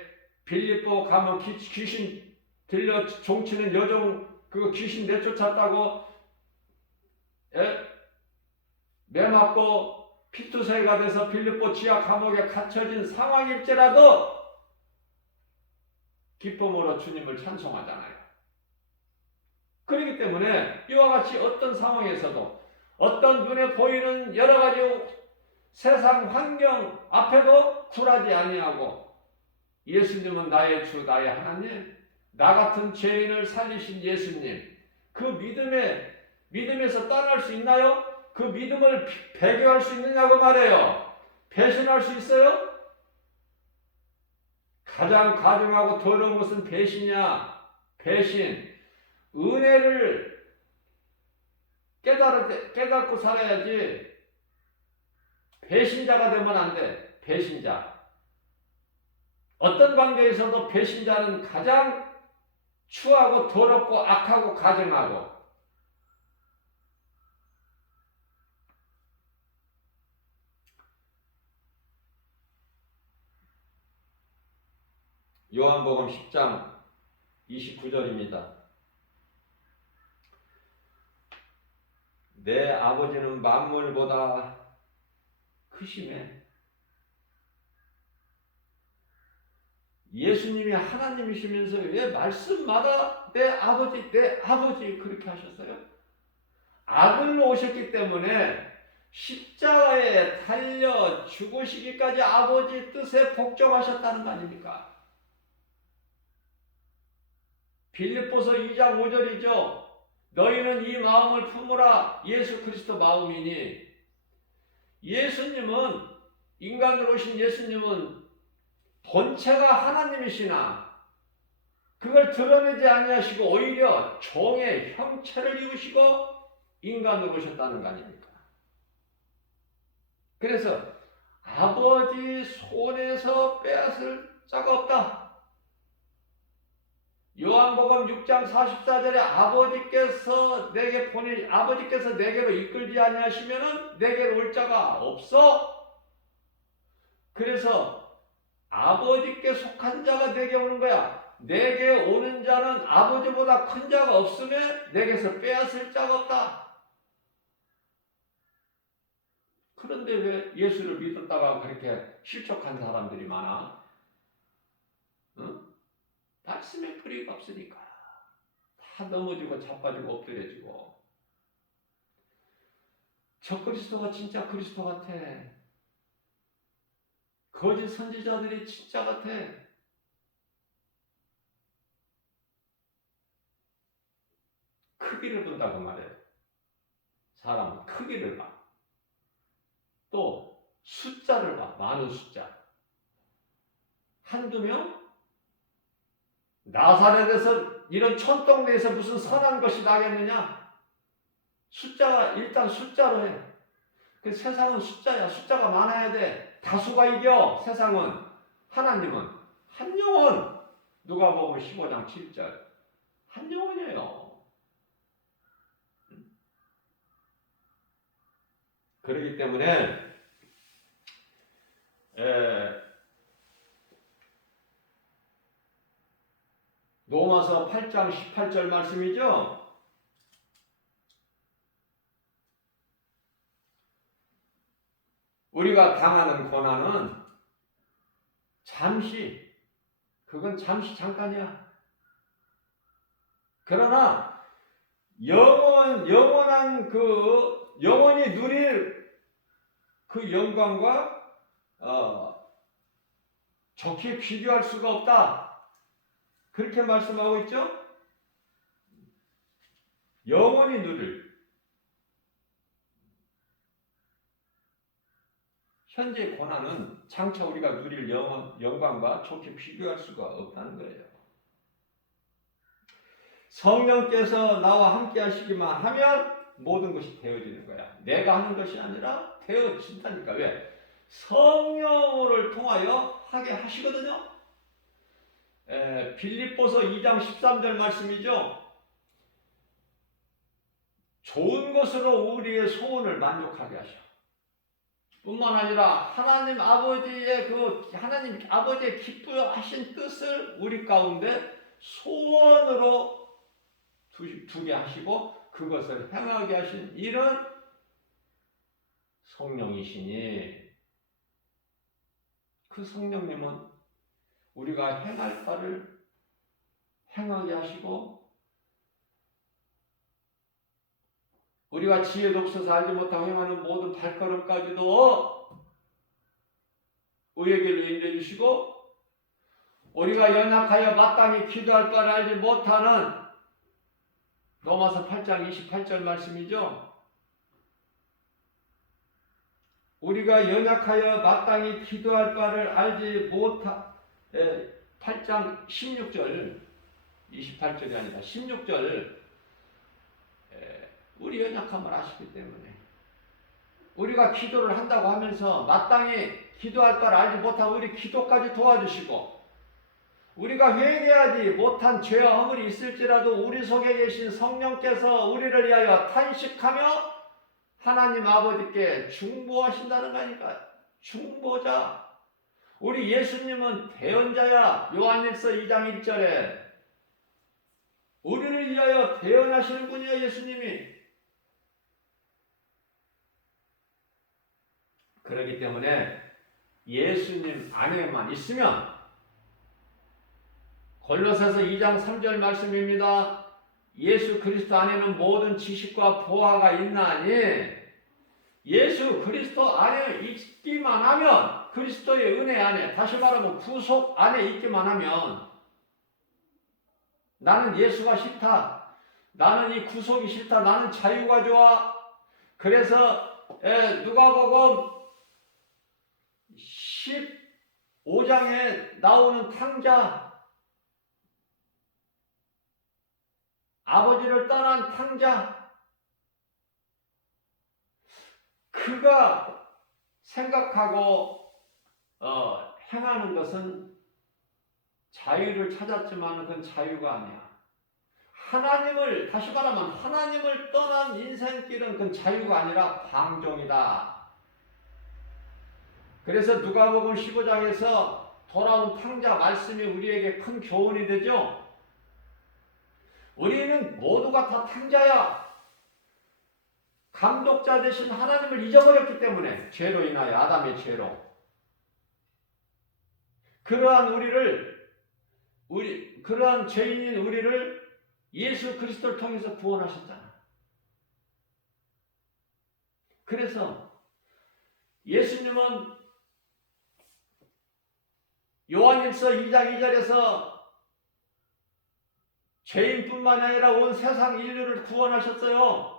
빌립보 가면 귀신 들려 종치는 여종, 그거 귀신 내쫓았다고 매맞고 피투세가 돼서 빌립보 지하 감옥에 갇혀진 상황일지라도 기쁨으로 주님을 찬송하잖아요. 그렇기 때문에 이와 같이 어떤 상황에서도 어떤 눈에 보이는 여러 가지 세상 환경 앞에도 굴하지 아니하고 예수님은 나의 주 나의 하나님, 나 같은 죄인을 살리신 예수님, 그 믿음에서 떠날 수 있나요? 그 믿음을 배교할 수 있느냐고 말해요. 배신할 수 있어요? 가장 가증하고 더러운 것은 배신이야. 배신. 은혜를 깨닫고 살아야지. 배신자가 되면 안 돼. 배신자. 어떤 관계에서도 배신자는 가장 추하고 더럽고 악하고 가증하고. 요한복음 10장 29절입니다. 내 아버지는 만물보다 크심에 예수님이 하나님이시면서 왜 말씀마다 내 아버지 그렇게 하셨어요? 아들로 오셨기 때문에 십자가에 달려 죽으시기까지 아버지 뜻에 복종하셨다는 거 아닙니까? 빌립보서 2장 5절이죠. 너희는 이 마음을 품으라. 예수 그리스도 마음이니. 예수님은, 인간으로 오신 예수님은 본체가 하나님이시나 그걸 드러내지 아니하시고 오히려 종의 형체를 입으시고 인간으로 오셨다는 거 아닙니까? 그래서 아버지 손에서 빼앗을 자가 없다. 요한복음 6장 44절에 아버지께서 내게로 이끌지 아니하시면은 내게로 올 자가 없어. 그래서 아버지께 속한 자가 내게 오는 거야. 내게 오는 자는 아버지보다 큰 자가 없으면 내게서 빼앗을 자가 없다. 그런데 왜 예수를 믿었다가 그렇게 실족한 사람들이 많아? 응? 말씀의 뿌리가 없으니까 다 넘어지고 자빠지고 엎드려지고. 저 그리스도가 진짜 그리스도 같아. 거짓 선지자들이 진짜 같아. 크기를 본다고 말해요. 사람은 크기를 봐. 또 숫자를 봐. 많은 숫자. 한두 명? 나사렛에서 이런 촌동네에서 무슨 선한 것이 나겠느냐? 일단 숫자로 해. 그 세상은 숫자야. 숫자가 많아야 돼. 다수가 이겨. 세상은. 하나님은 한 영혼. 누가복음 15장 7절. 한 영혼이에요. 그렇기 때문에 로마서 8장 18절 말씀이죠. 우리가 당하는 고난은 그건 잠시 잠깐이야. 그러나 영원한 영원히 누릴 그 영광과 좋게 비교할 수가 없다. 그렇게 말씀하고 있죠? 영원히 누릴. 현재 고난은 장차 우리가 누릴 영광과 좋게 비교할 수가 없다는 거예요. 성령께서 나와 함께 하시기만 하면 모든 것이 되어지는 거야. 내가 하는 것이 아니라 되어진다니까. 왜? 성령을 통하여 하게 하시거든요. 빌립보서 2장 13절 말씀이죠. 좋은 것으로 우리의 소원을 만족하게 하셔. 뿐만 아니라 하나님 아버지의 기뻐하신 뜻을 우리 가운데 소원으로 두게 하시고 그것을 행하게 하신 이런 성령이시니, 그 성령님은 우리가 행할 바를 행하게 하시고 우리가 지혜도 없어서 알지 못하고 행하는 모든 발걸음까지도 의의 길로 인도해 주시고 우리가 연약하여 마땅히 기도할 바를 알지 못하는 로마서 8장 28절 말씀이죠. 우리가 연약하여 마땅히 기도할 바를 알지 못하 8장 16절 28절이 아니라 16절 우리 연약함을 아시기 때문에 우리가 기도를 한다고 하면서 마땅히 기도할 바를 알지 못하고 우리 기도까지 도와주시고 우리가 회개하지 못한 죄와 허물이 있을지라도 우리 속에 계신 성령께서 우리를 위하여 탄식하며 하나님 아버지께 중보하신다는 거니까 중보자. 우리 예수님은 대언자야. 요한일서 2장 1절에 우리를 위하여 대언하시는 분이에요. 예수님이. 그렇기 때문에 예수님 안에만 있으면 골로새서 2장 3절 말씀입니다. 예수 그리스도 안에는 모든 지식과 보화가 있나니 예수 그리스도 안에 있기만 하면 그리스도의 은혜 안에 다시 말하면 구속 안에 있기만 하면 나는 예수가 싫다. 나는 이 구속이 싫다. 나는 자유가 좋아. 그래서 누가복음 15장에 나오는 탕자 아버지를 떠난 탕자 그가 생각하고 행하는 것은 자유를 찾았지만 그건 자유가 아니야. 하나님을 다시 말하면 하나님을 떠난 인생길은 그건 자유가 아니라 방종이다. 그래서 누가복음 15장에서 돌아온 탕자 말씀이 우리에게 큰 교훈이 되죠. 우리는 모두가 다 탕자야. 감독자 되신 하나님을 잊어버렸기 때문에 죄로 인하여 아담의 죄로 그러한 죄인인 우리를 예수 그리스도를 통해서 구원하셨잖아. 그래서 예수님은 요한일서 2장 2절에서 죄인뿐만 아니라 온 세상 인류를 구원하셨어요.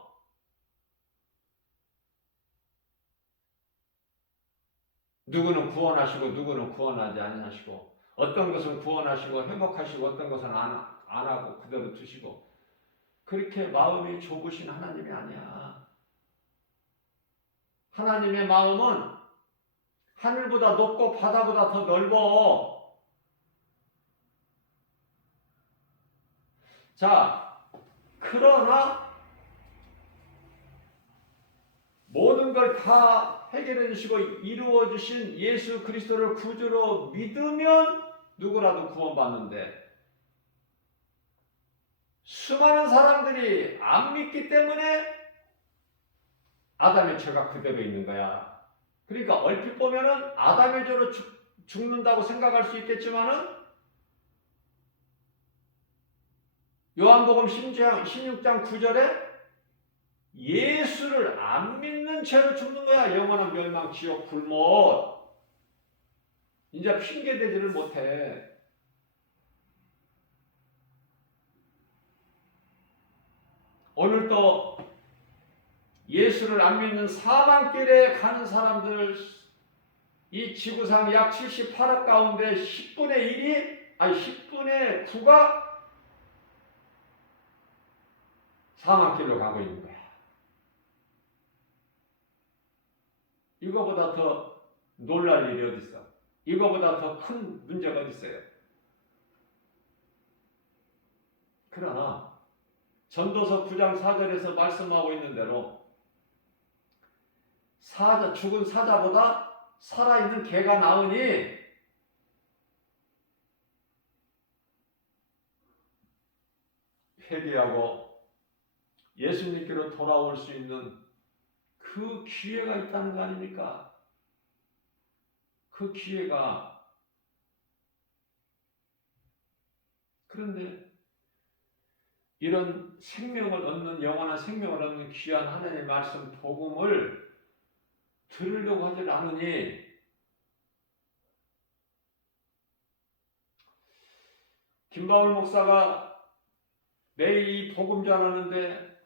누구는 구원하시고 누구는 구원하지 아니하시고 어떤 것은 구원하시고 회복하시고 어떤 것은 안 하고 그대로 두시고 그렇게 마음이 좁으신 하나님이 아니야. 하나님의 마음은 하늘보다 높고 바다보다 더 넓어. 자, 그러나 모든 걸 다 해결해 주시고 이루어 주신 예수 그리스도를 구주로 믿으면 누구라도 구원받는데 수많은 사람들이 안 믿기 때문에 아담의 죄가 그대로 있는 거야. 그러니까 얼핏 보면은 아담의 죄로 죽는다고 생각할 수 있겠지만은 요한복음 16장 9절에 예수를 안 믿는 죄로 죽는 거야. 영원한 멸망, 지옥, 불못. 이제 핑계대지를 못해. 오늘도 예수를 안 믿는 사망길에 가는 사람들 이 지구상 약 78억 가운데 10분의 9가 사망길로 가고 있는 거야. 이거보다 더 놀랄 일이 어디 있어? 이거보다 더 큰 문제가 어디 있어요? 그러나 전도서 9장 4절에서 말씀하고 있는 대로 죽은 사자보다 살아있는 개가 나으니 회개하고 예수님께로 돌아올 수 있는 그 기회가 있다는 거 아닙니까? 그 기회가. 그런데 이런 생명을 얻는, 영원한 생명을 얻는 귀한 하나님의 말씀 복음을 들으려고 하질 않으니 김바울 목사가 매일 이 복음 전하는데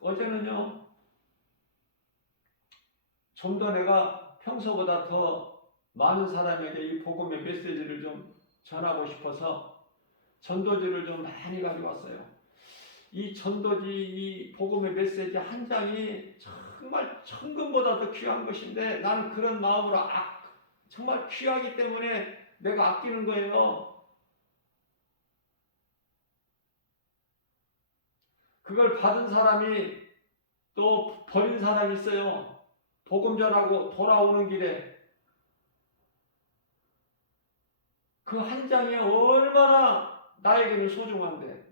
어제는요 좀 더 내가 평소보다 더 많은 사람에게 이 복음의 메시지를 좀 전하고 싶어서 전도지를 좀 많이 가져왔어요. 이 전도지, 이 복음의 메시지 한 장이 정말 천금보다 더 귀한 것인데 나는 그런 마음으로 정말 귀하기 때문에 내가 아끼는 거예요. 그걸 받은 사람이 또 버린 사람이 있어요. 복음 전하고 돌아오는 길에 그 한 장이 얼마나 나에게는 소중한데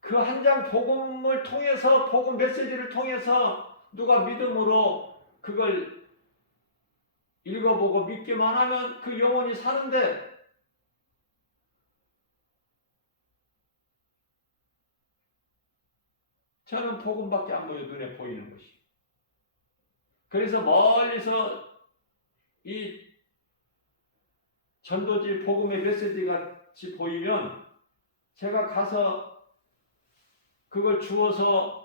그 한 장 복음을 통해서, 복음 메시지를 통해서 누가 믿음으로 그걸 읽어보고 믿기만 하면 그 영혼이 사는데 저는 복음밖에 안 보여, 눈에 보이는 것이. 그래서 멀리서 이 전도지 복음의 메시지 같이 보이면 제가 가서 그걸 주워서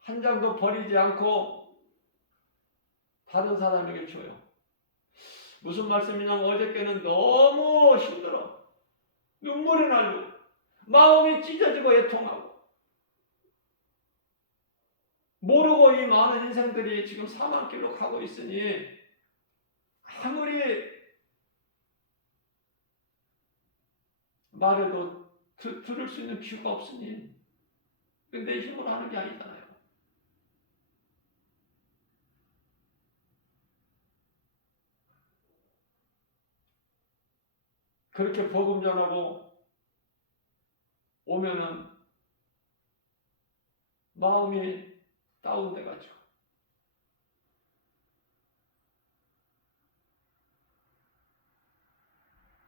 한 장도 버리지 않고 다른 사람에게 줘요. 무슨 말씀이냐면 어저께는 너무 힘들어. 눈물이 나고 마음이 찢어지고 애통하고 모르고 이 많은 인생들이 지금 사망길로 가고 있으니 아무리 말해도 들을 수 있는 귀가 없으니 내 힘으로 하는 게 아니잖아요. 그렇게 복음 전하고 오면은 마음이 다운돼가지고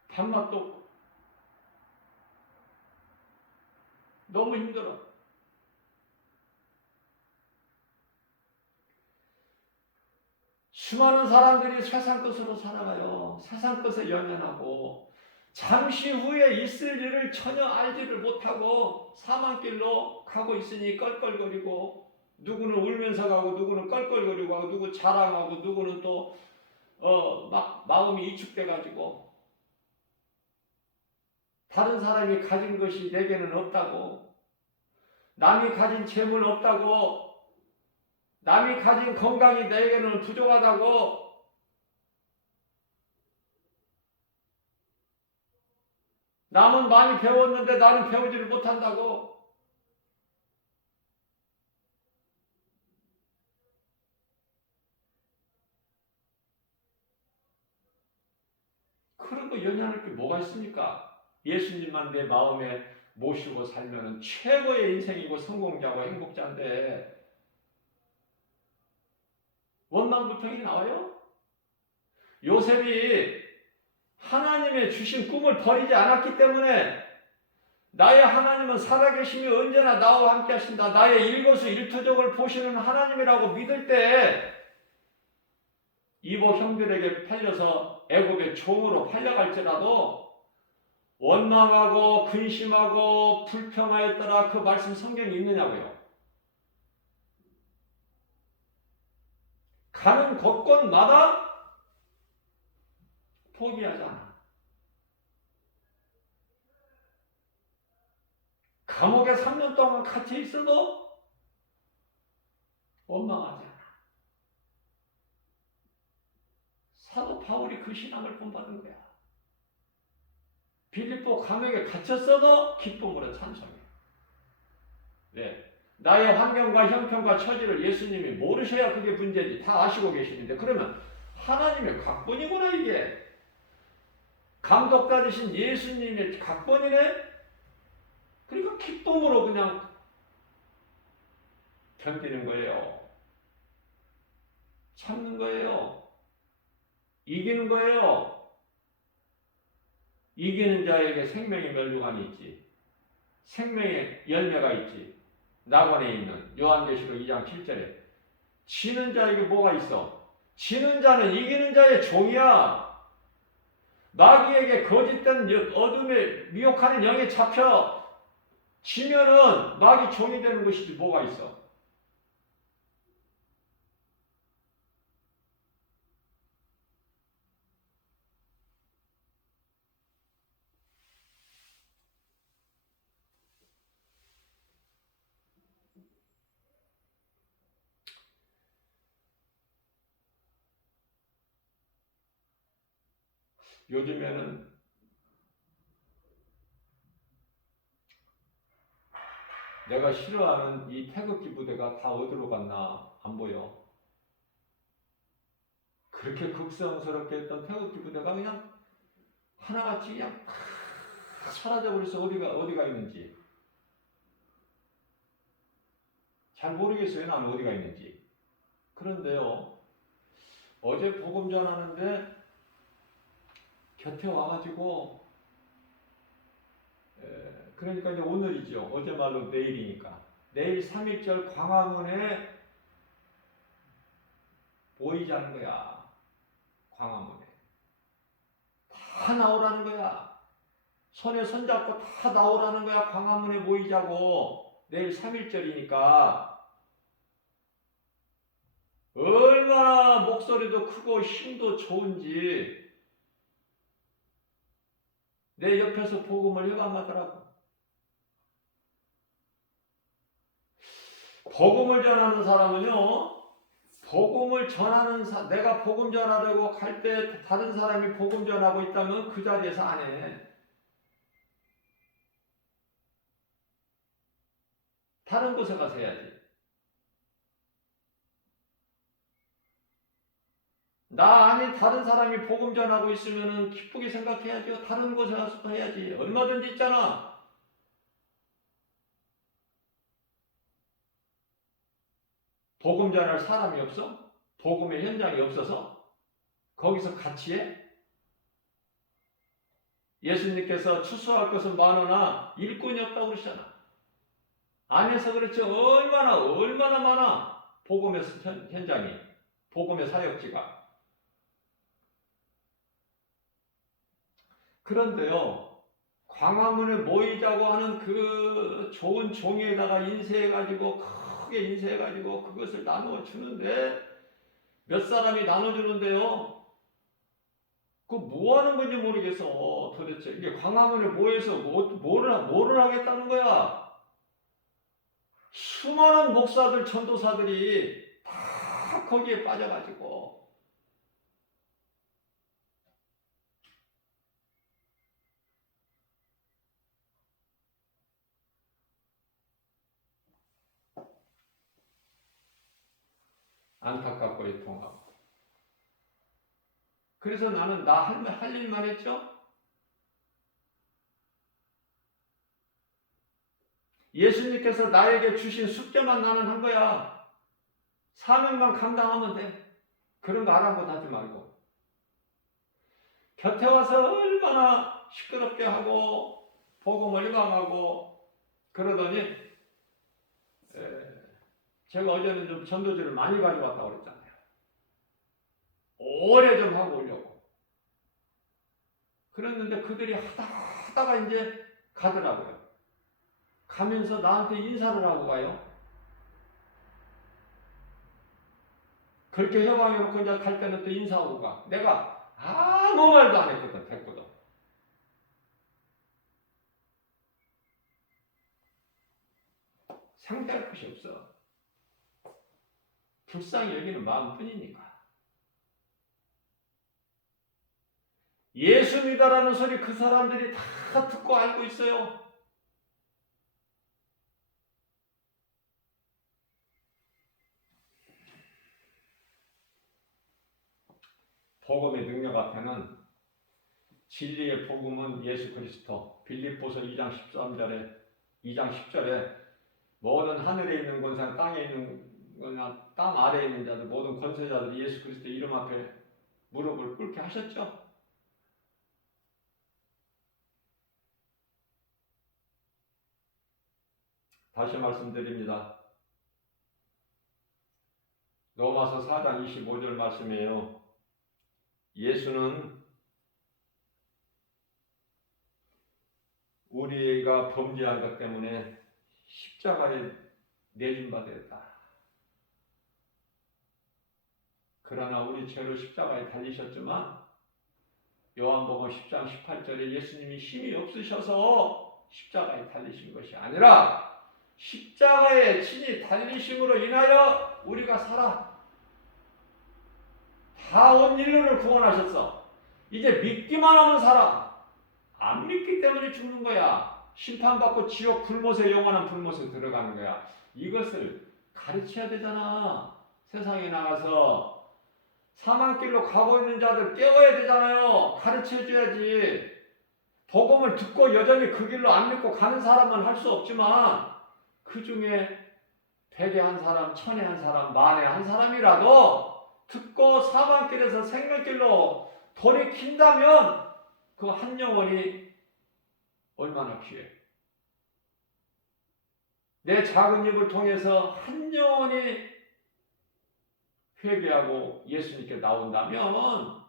밥맛도 없고 너무 힘들어. 수많은 사람들이 세상 것으로 살아가요. 세상 것에 연연하고 잠시 후에 있을 일을 전혀 알지를 못하고 사망길로 가고 있으니 껄껄거리고 누구는 울면서 가고 누구는 껄껄거리고 하고 누구 자랑하고 누구는 또 막 마음이 이축돼가지고 다른 사람이 가진 것이 내게는 없다고, 남이 가진 재물 없다고, 남이 가진 건강이 내게는 부족하다고, 남은 많이 배웠는데 나는 배우지를 못한다고. 그런 거 연연할 게 뭐가 있습니까? 예수님만 내 마음에 모시고 살면 최고의 인생이고 성공자고 행복자인데 원망부평이 나와요? 요셉이 하나님의 주신 꿈을 버리지 않았기 때문에 나의 하나님은 살아계시며 언제나 나와 함께 하신다. 나의 일거수일투족을 보시는 하나님이라고 믿을 때 이복 형들에게 팔려서 애굽의 종으로 팔려갈지라도 원망하고 근심하고 불평하였더라. 그 말씀 성경에 있느냐고요. 가는 곳곳마다 포기하지 않아. 감옥에 3년 동안 갇혀 있어도 원망하지 않아. 사도 바울이 그 신앙을 본받은 거야. 빌립보 감옥에 갇혔어도 기쁨으로 찬송해. 네. 나의 환경과 형편과 처지를 예수님이 모르셔야 그게 문제지. 다 아시고 계시는데 그러면 하나님의 각본이구나 이게. 감독자이신 예수님의 각본이네. 그러니까 기쁨으로 그냥 견디는 거예요. 참는 거예요. 이기는 거예요. 이기는 자에게 생명의 면류관이 있지. 생명의 열매가 있지. 낙원에 있는 요한계시록 2장 7절에 지는 자에게 뭐가 있어? 지는 자는 이기는 자의 종이야. 마귀에게 거짓된 어둠에 미혹하는 영에 잡혀 지면은 마귀 종이 되는 것이지 뭐가 있어? 요즘에는 내가 싫어하는 이 태극기 부대가 다 어디로 갔나 안 보여. 그렇게 극성스럽게 했던 태극기 부대가 그냥 하나같이 그냥 다 사라져버려서 어디가 있는지 잘 모르겠어요. 나는 어디가 있는지. 그런데요, 어제 복음 전하는데 곁에 와가지고 그러니까 이제 오늘이죠. 어제 말로 내일이니까 내일 3.1절 광화문에 모이자는 거야. 광화문에 다 나오라는 거야. 손에 손잡고 다 나오라는 거야. 광화문에 모이자고. 내일 3.1절이니까 얼마나 목소리도 크고 힘도 좋은지 내 옆에서 복음을 해방하더라고. 복음을 전하는 사람은요, 내가 복음 전하려고 갈 때 다른 사람이 복음 전하고 있다면 그 자리에서 안 해. 다른 곳에 가서 해야지. 나 아닌 다른 사람이 복음 전하고 있으면 기쁘게 생각해야죠. 다른 곳에 가서 해야지. 얼마든지 있잖아. 복음 전할 사람이 없어? 복음의 현장이 없어서? 거기서 같이 해? 예수님께서 추수할 것은 많으나 일꾼이 없다고 그러시잖아. 안에서 그렇지 얼마나 많아. 복음의 현장이, 복음의 사역지가. 그런데요, 광화문에 모이자고 하는 그 좋은 종이에다가 인쇄해가지고 크게 인쇄해가지고 그것을 나누어 주는데 몇 사람이 나눠주는데요. 그 뭐 하는 건지 모르겠어. 도대체 이게 광화문에 모여서 뭐를 하겠다는 거야? 수많은 목사들, 전도사들이 다 거기에 빠져가지고 안타깝고 애통하고. 그래서 나는 나 할 일만 했죠. 예수님께서 나에게 주신 숙제만 나는 한 거야. 사명만 감당하면 돼. 그런 거 아랑곳하지 말고. 곁에 와서 얼마나 시끄럽게 하고 복음을 희망하고 그러더니 제가 어제는 좀 전도지를 많이 가져왔다고 그랬잖아요. 오래 좀 하고 오려고. 그랬는데 그들이 하다가 이제 가더라고요. 가면서 나한테 인사를 하고 가요. 그렇게 협박해놓고 이제 갈 때는 또 인사하고 가. 내가 아무 말도 안 했거든, 됐거든. 상대할 것이 없어. 불쌍히 여기는 마음뿐이니까. 예수 믿어라는 소리 그 사람들이 다 듣고 알고 있어요. 복음의 능력 앞에는 진리의 복음은 예수 그리스도. 빌립보서 2장 13절에 2장 10절에 모든 하늘에 있는 권세나 땅에 있는 거나 땅 아래에 있는 자들 모든 권세자들이 예수 그리스도 이름 앞에 무릎을 꿇게 하셨죠. 다시 말씀드립니다. 로마서 4장 25절 말씀이에요. 예수는 우리가 범죄한 것 때문에 십자가에 내린 바 되었다. 그러나 우리 죄로 십자가에 달리셨지만 요한복음 10장 18절에 예수님이 힘이 없으셔서 십자가에 달리신 것이 아니라 십자가에 친히 달리심으로 인하여 우리가 살아. 다 온 인류를 구원하셨어. 이제 믿기만 하면 살아. 안 믿기 때문에 죽는 거야. 심판받고 지옥 불못에 영원한 불못에 들어가는 거야. 이것을 가르쳐야 되잖아. 세상에 나가서 사망길로 가고 있는 자들 깨워야 되잖아요. 가르쳐줘야지. 복음을 듣고 여전히 그 길로 안 믿고 가는 사람은 할 수 없지만 그 중에 100에 한 사람, 1000에 한 사람, 만에 한 사람이라도 듣고 사망길에서 생명길로 돌이킨다면 그 한 영혼이 얼마나 귀해. 내 작은 입을 통해서 한 영혼이 회개하고 예수님께 나온다면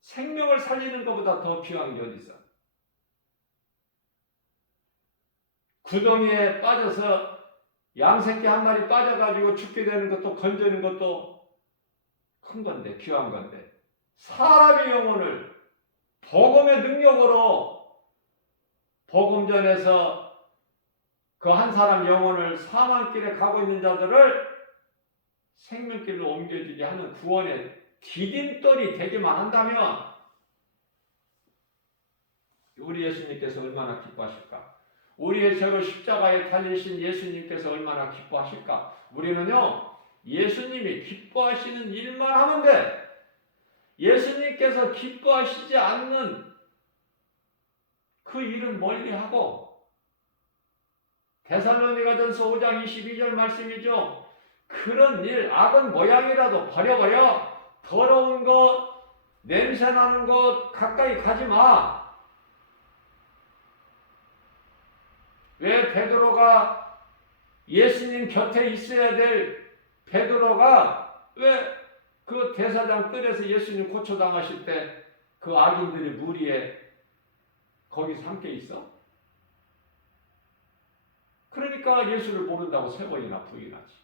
생명을 살리는 것보다 더 귀한 게 어디 있어? 구덩이에 빠져서 양새끼 한 마리 빠져가지고 죽게 되는 것도 건져는 것도 큰 건데, 귀한 건데, 사람의 영혼을 복음의 능력으로 복음 전에서 그 한 사람 영혼을 사망길에 가고 있는 자들을 생명길로 옮겨주게 하는 구원의 디딤돌이 되기만 한다면 우리 예수님께서 얼마나 기뻐하실까? 우리의 죄로 십자가에 달리신 예수님께서 얼마나 기뻐하실까? 우리는요, 예수님이 기뻐하시는 일만 하면 돼. 예수님께서 기뻐하시지 않는 그 일은 멀리하고, 데살로니가전서 5장 22절 말씀이죠. 그런 일, 악은 모양이라도 버려버려. 더러운 것, 냄새나는 것 가까이 가지 마. 왜 베드로가 예수님 곁에 있어야 될 베드로가 왜 그 대사장 뜰에서 예수님 고초당하실 때 그 악인들이 무리에 거기서 함께 있어? 그러니까 예수를 모른다고 3번이나 부인하지.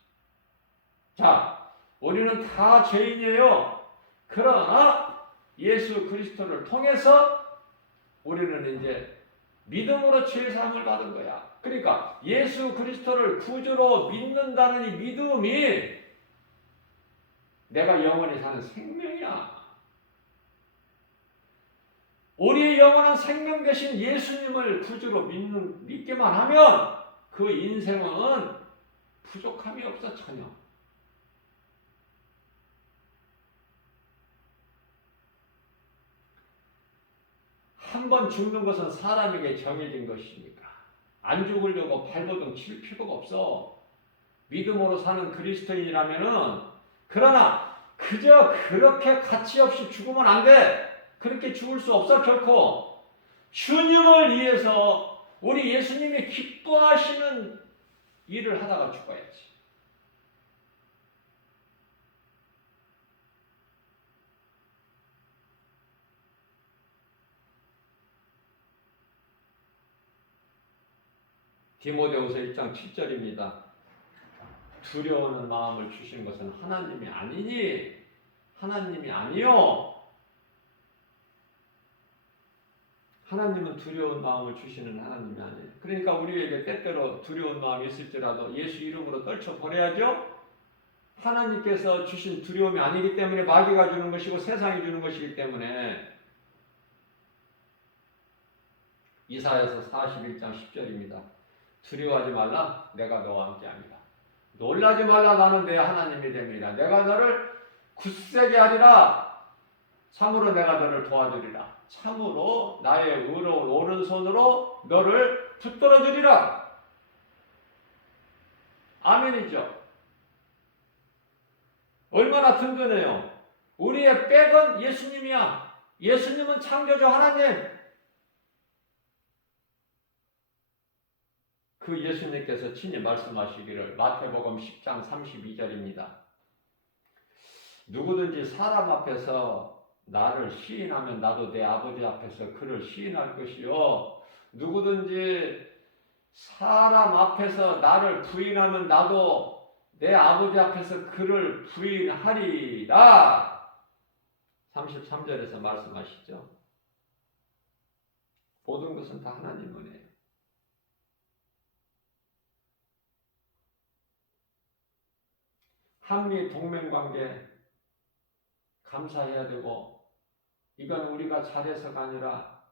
자, 우리는 다 죄인이에요. 그러나 예수 그리스도를 통해서 우리는 이제 믿음으로 죄사함을 받은 거야. 그러니까 예수 그리스도를 구주로 믿는다는 이 믿음이 내가 영원히 사는 생명이야. 우리의 영원한 생명 되신 예수님을 구주로 믿기만 하면 그 인생은 부족함이 없어, 전혀. 한 번 죽는 것은 사람에게 정해진 것입니까? 안 죽으려고 발버둥 칠 필요가 없어. 믿음으로 사는 그리스도인이라면은, 그러나 그저 그렇게 가치 없이 죽으면 안 돼. 그렇게 죽을 수 없어, 결코. 주님을 위해서 우리 예수님이 기뻐하시는 일을 하다가 죽어야지. 디모데후서 1장 7절입니다. 두려워하는 마음을 주신 것은 하나님이 아니니 하나님이 아니요. 하나님은 두려운 마음을 주시는 하나님이 아니에요. 그러니까 우리에게 때때로 두려운 마음이 있을지라도 예수 이름으로 떨쳐버려야죠. 하나님께서 주신 두려움이 아니기 때문에 마귀가 주는 것이고 세상이 주는 것이기 때문에. 이사야서 41장 10절입니다. 두려워하지 말라, 내가 너와 함께 합니다. 놀라지 말라, 나는 내 하나님이 됩니다. 내가 너를 굳세게 하리라. 참으로 내가 너를 도와주리라. 참으로 나의 의로운 오른손으로 너를 붙들어 주리라. 아멘이죠. 얼마나 든든해요. 우리의 백은 예수님이야. 예수님은 창조주 하나님. 그 예수님께서 친히 말씀하시기를 마태복음 10장 32절입니다. 누구든지 사람 앞에서 나를 시인하면 나도 내 아버지 앞에서 그를 시인할 것이요. 누구든지 사람 앞에서 나를 부인하면 나도 내 아버지 앞에서 그를 부인하리라. 33절에서 말씀하시죠. 모든 것은 다 하나님 은혜예요. 한미 동맹관계 감사해야 되고, 이건 우리가 잘해서가 아니라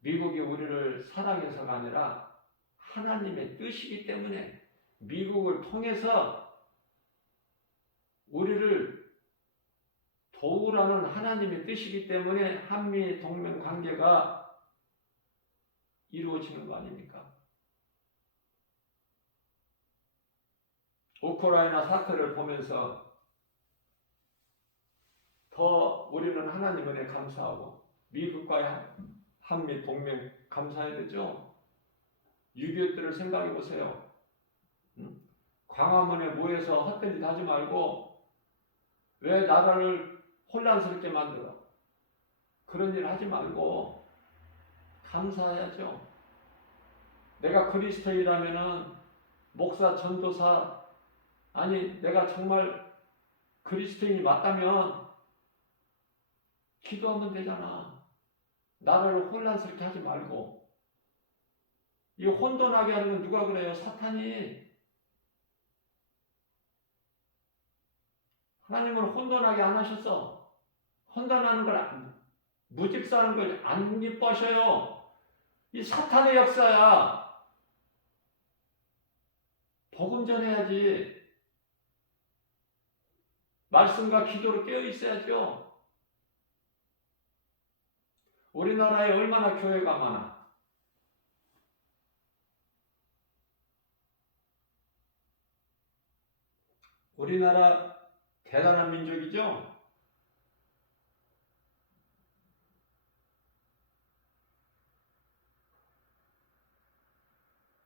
미국이 우리를 사랑해서가 아니라 하나님의 뜻이기 때문에 미국을 통해서 우리를 도우라는 하나님의 뜻이기 때문에 한미 동맹 관계가 이루어지는 거 아닙니까? 우크라이나 사태를 보면서 더 우리는 하나님 은혜 감사하고 미국과의 한미 동맹 감사해야 되죠. 6.25 때를 생각해 보세요. 광화문에 모여서 헛된 짓 하지 말고 왜 나라를 혼란스럽게 만들어? 그런 일 하지 말고 감사해야죠. 내가 그리스도인이라면은 목사, 전도사, 아니 내가 정말 그리스도인이 맞다면 기도하면 되잖아. 나라를 혼란스럽게 하지 말고. 이 혼돈하게 하는 건 누가 그래요? 사탄이. 하나님은 혼돈하게 안 하셨어. 혼돈하는 걸, 무집사하는 걸 안 기뻐하셔요. 이 사탄의 역사야. 복음 전해야지. 말씀과 기도로 깨어 있어야죠. 우리나라에 얼마나 교회가 많아. 우리나라 대단한 민족이죠.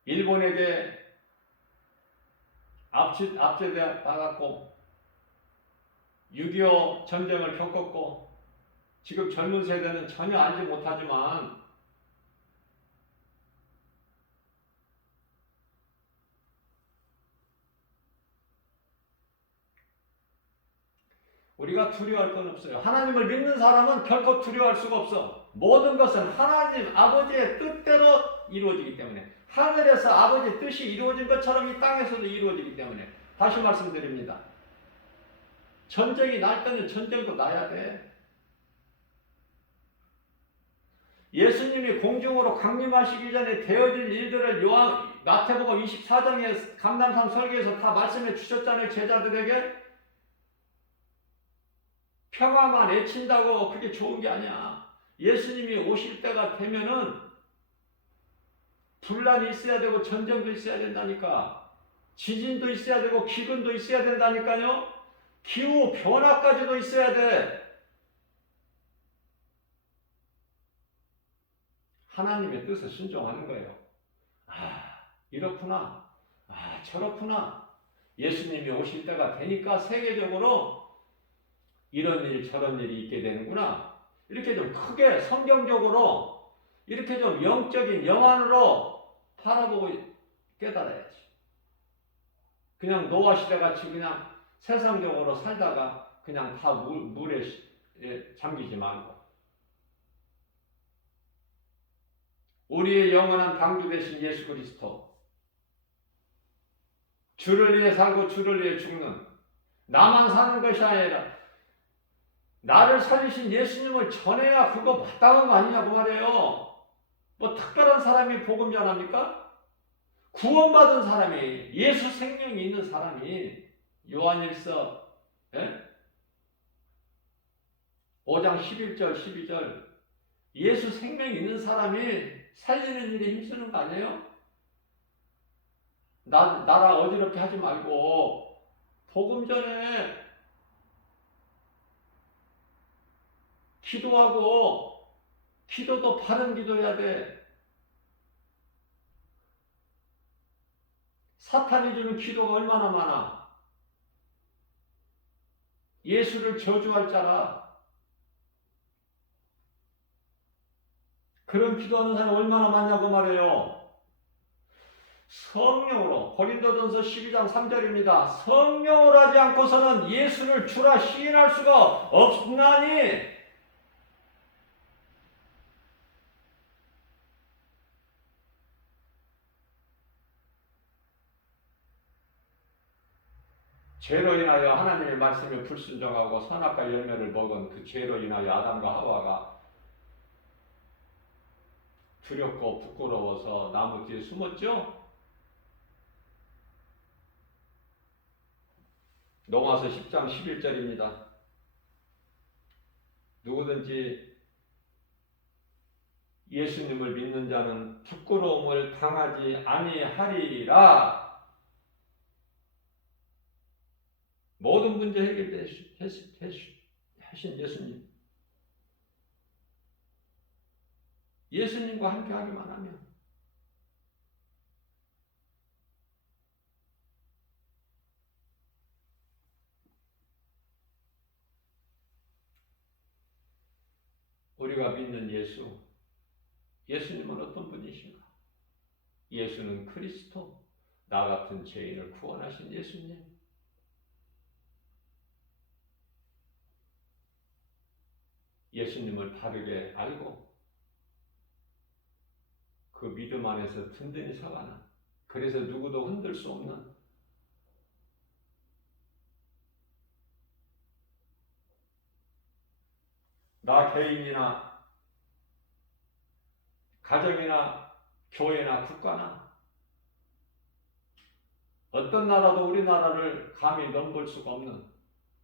일본에게 압제당했고 6.25 전쟁을 겪었고 지금 젊은 세대는 전혀 알지 못하지만 우리가 두려워할 건 없어요. 하나님을 믿는 사람은 결코 두려워할 수가 없어. 모든 것은 하나님 아버지의 뜻대로 이루어지기 때문에, 하늘에서 아버지의 뜻이 이루어진 것처럼 이 땅에서도 이루어지기 때문에, 다시 말씀드립니다. 전쟁이 날 때는 전쟁도 나야 돼. 예수님이 공중으로 강림하시기 전에 되어질 일들을 마태복음 24장의 감람산 설교에서 다 말씀해 주셨잖아요. 제자들에게. 평화만 애친다고 그게 좋은 게 아니야. 예수님이 오실 때가 되면은 분란이 있어야 되고 전쟁도 있어야 된다니까. 지진도 있어야 되고 기근도 있어야 된다니까요. 기후 변화까지도 있어야 돼. 하나님의 뜻에 순종하는 거예요. 아, 이렇구나. 아, 저렇구나. 예수님이 오실 때가 되니까 세계적으로 이런 일 저런 일이 있게 되는구나. 이렇게 좀 크게 성경적으로 이렇게 좀 영적인 영안으로 바라보고 깨달아야지. 그냥 노아 시대같이 그냥 세상적으로 살다가 그냥 다 물에 잠기지 말고 우리의 영원한 방주 되신 예수 그리스도, 주를 위해 살고 주를 위해 죽는, 나만 사는 것이 아니라 나를 살리신 예수님을 전해야 그거 마땅한 거 아니냐고 말해요. 뭐 특별한 사람이 복음 전합니까? 구원받은 사람이, 예수 생명이 있는 사람이, 요한일서 5장 11절 12절 예수 생명이 있는 사람이 살리는 일에 힘쓰는 거 아니에요? 나라 어지럽게 하지 말고 복음 전에 기도하고, 기도도 바른 기도해야 돼. 사탄이 주는 기도가 얼마나 많아. 예수를 저주할 자라. 그런 기도하는 사람이 얼마나 많냐고 말해요. 성령으로, 고린도전서 12장 3절입니다. 성령으로 하지 않고서는 예수를 주라 시인할 수가 없나니. 죄로 인하여 하나님의 말씀에 불순종하고 선악과 열매를 먹은 그 죄로 인하여 아담과 하와가 두렵고 부끄러워서 나무 뒤에 숨었죠? 로마서 10장 11절입니다. 누구든지 예수님을 믿는 자는 부끄러움을 당하지 아니하리라. 모든 문제 해결하신 예수님. 예수님과 함께 하기만 하면 우리가 믿는 예수님은 어떤 분이신가? 예수는 그리스도, 나 같은 죄인을 구원하신 예수님. 예수님을 바르게 알고 그 믿음 안에서 든든히 서가는, 그래서 누구도 흔들 수 없는 나 개인이나 가정이나 교회나 국가나 어떤 나라도 우리나라를 감히 넘볼 수가 없는,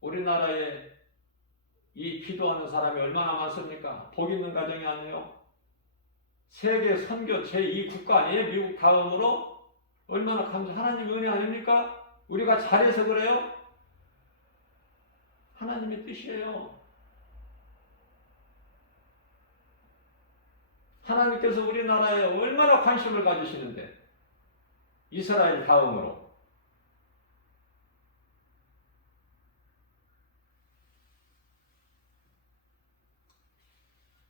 우리나라에 이 기도하는 사람이 얼마나 많습니까? 복 있는 가정이 아니에요? 세계 선교 제2국가 아니에요? 미국 다음으로? 얼마나 하나님의 은혜 아닙니까? 우리가 잘해서 그래요? 하나님의 뜻이에요. 하나님께서 우리나라에 얼마나 관심을 가지시는데, 이스라엘 다음으로.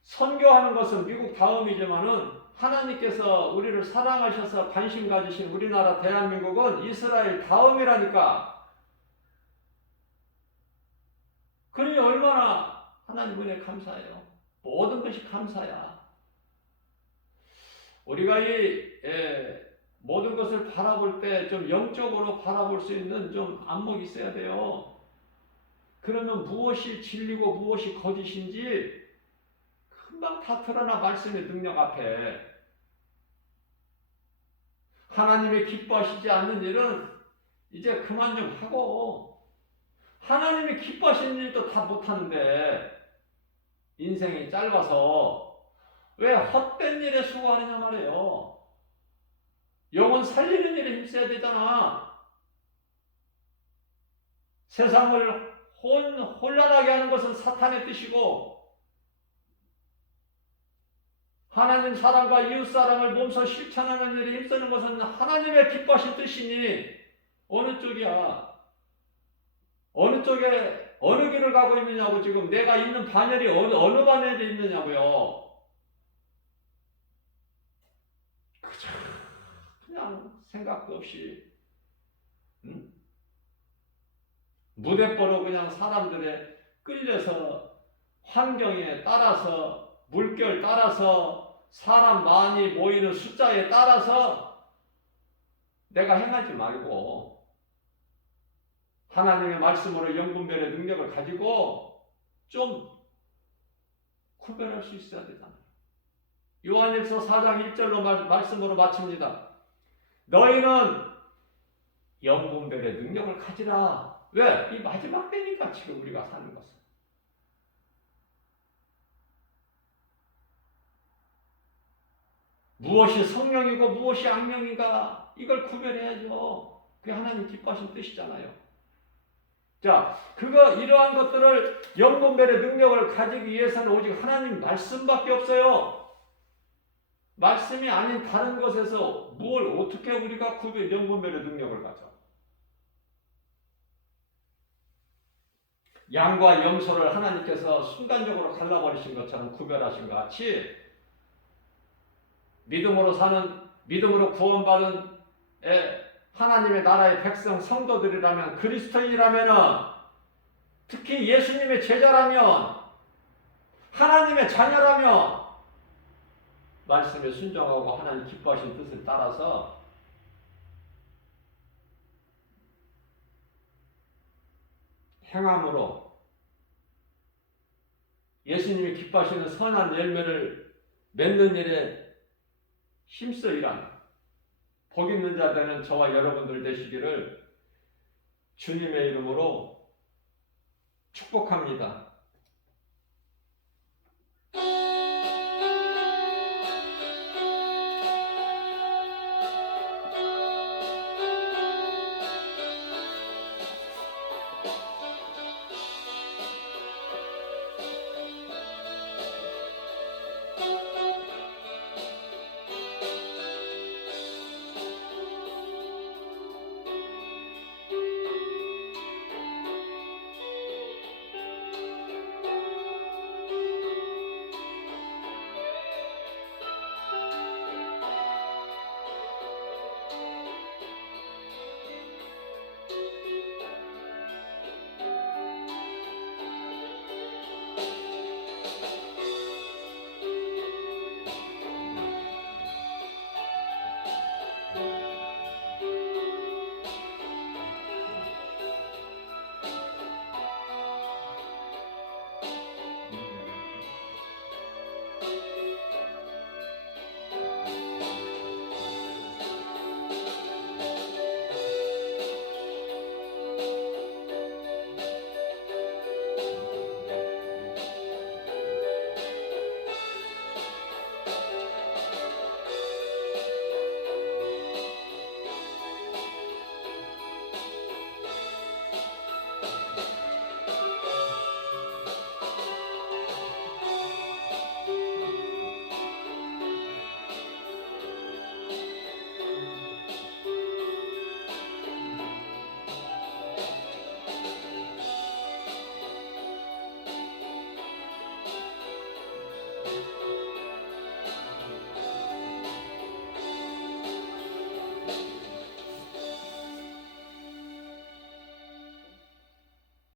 선교하는 것은 미국 다음이지만은 하나님께서 우리를 사랑하셔서 관심 가지신 우리나라 대한민국은 이스라엘 다음이라니까. 그러니 얼마나 하나님 은혜 감사해요. 모든 것이 감사야. 우리가 모든 것을 바라볼 때 좀 영적으로 바라볼 수 있는 좀 안목이 있어야 돼요. 그러면 무엇이 진리고 무엇이 거짓인지 금방 다 드러나. 말씀의 능력 앞에. 하나님이 기뻐하시지 않는 일은 이제 그만 좀 하고, 하나님이 기뻐하시는 일도 다 못하는데 인생이 짧아서 왜 헛된 일에 수고하느냐 말이에요. 영혼 살리는 일에 힘써야 되잖아. 세상을 혼란하게 하는 것은 사탄의 뜻이고, 하나님 사랑과 이웃 사랑을 몸소 실천하는 일에 힘쓰는 것은 하나님의 기뻐하신 뜻이니, 어느 쪽이야? 어느 쪽에 어느 길을 가고 있느냐고. 지금 내가 있는 반열이 어느 반열에 있느냐고요. 그냥 생각도 없이 무대뽀로 그냥 사람들의 끌려서 환경에 따라서, 물결 따라서, 사람 많이 모이는 숫자에 따라서 내가 행하지 말고 하나님의 말씀으로 영분별의 능력을 가지고 좀 구별할 수 있어야 되잖아요. 요한일서 4장 1절로 말씀으로 마칩니다. 너희는 영분별의 능력을 가지라. 왜? 이 마지막 때니까 지금 우리가 사는 것은. 무엇이 성령이고 무엇이 악령인가, 이걸 구별해야죠. 그게 하나님 기뻐하신 뜻이잖아요. 자, 이러한 것들을 영분별의 능력을 가지기 위해서는 오직 하나님 말씀밖에 없어요. 말씀이 아닌 다른 것에서 뭘 어떻게 우리가 영분별의 능력을 가져? 양과 염소를 하나님께서 순간적으로 갈라버리신 것처럼 구별하신 것 같이 믿음으로 구원받은 하나님의 나라의 백성 성도들이라면, 그리스도인이라면, 특히 예수님의 제자라면, 하나님의 자녀라면 말씀에 순종하고 하나님 기뻐하신 뜻을 따라서 행함으로 예수님이 기뻐하시는 선한 열매를 맺는 일에 힘써 일하는 복 있는 자 되는 저와 여러분들 되시기를 주님의 이름으로 축복합니다.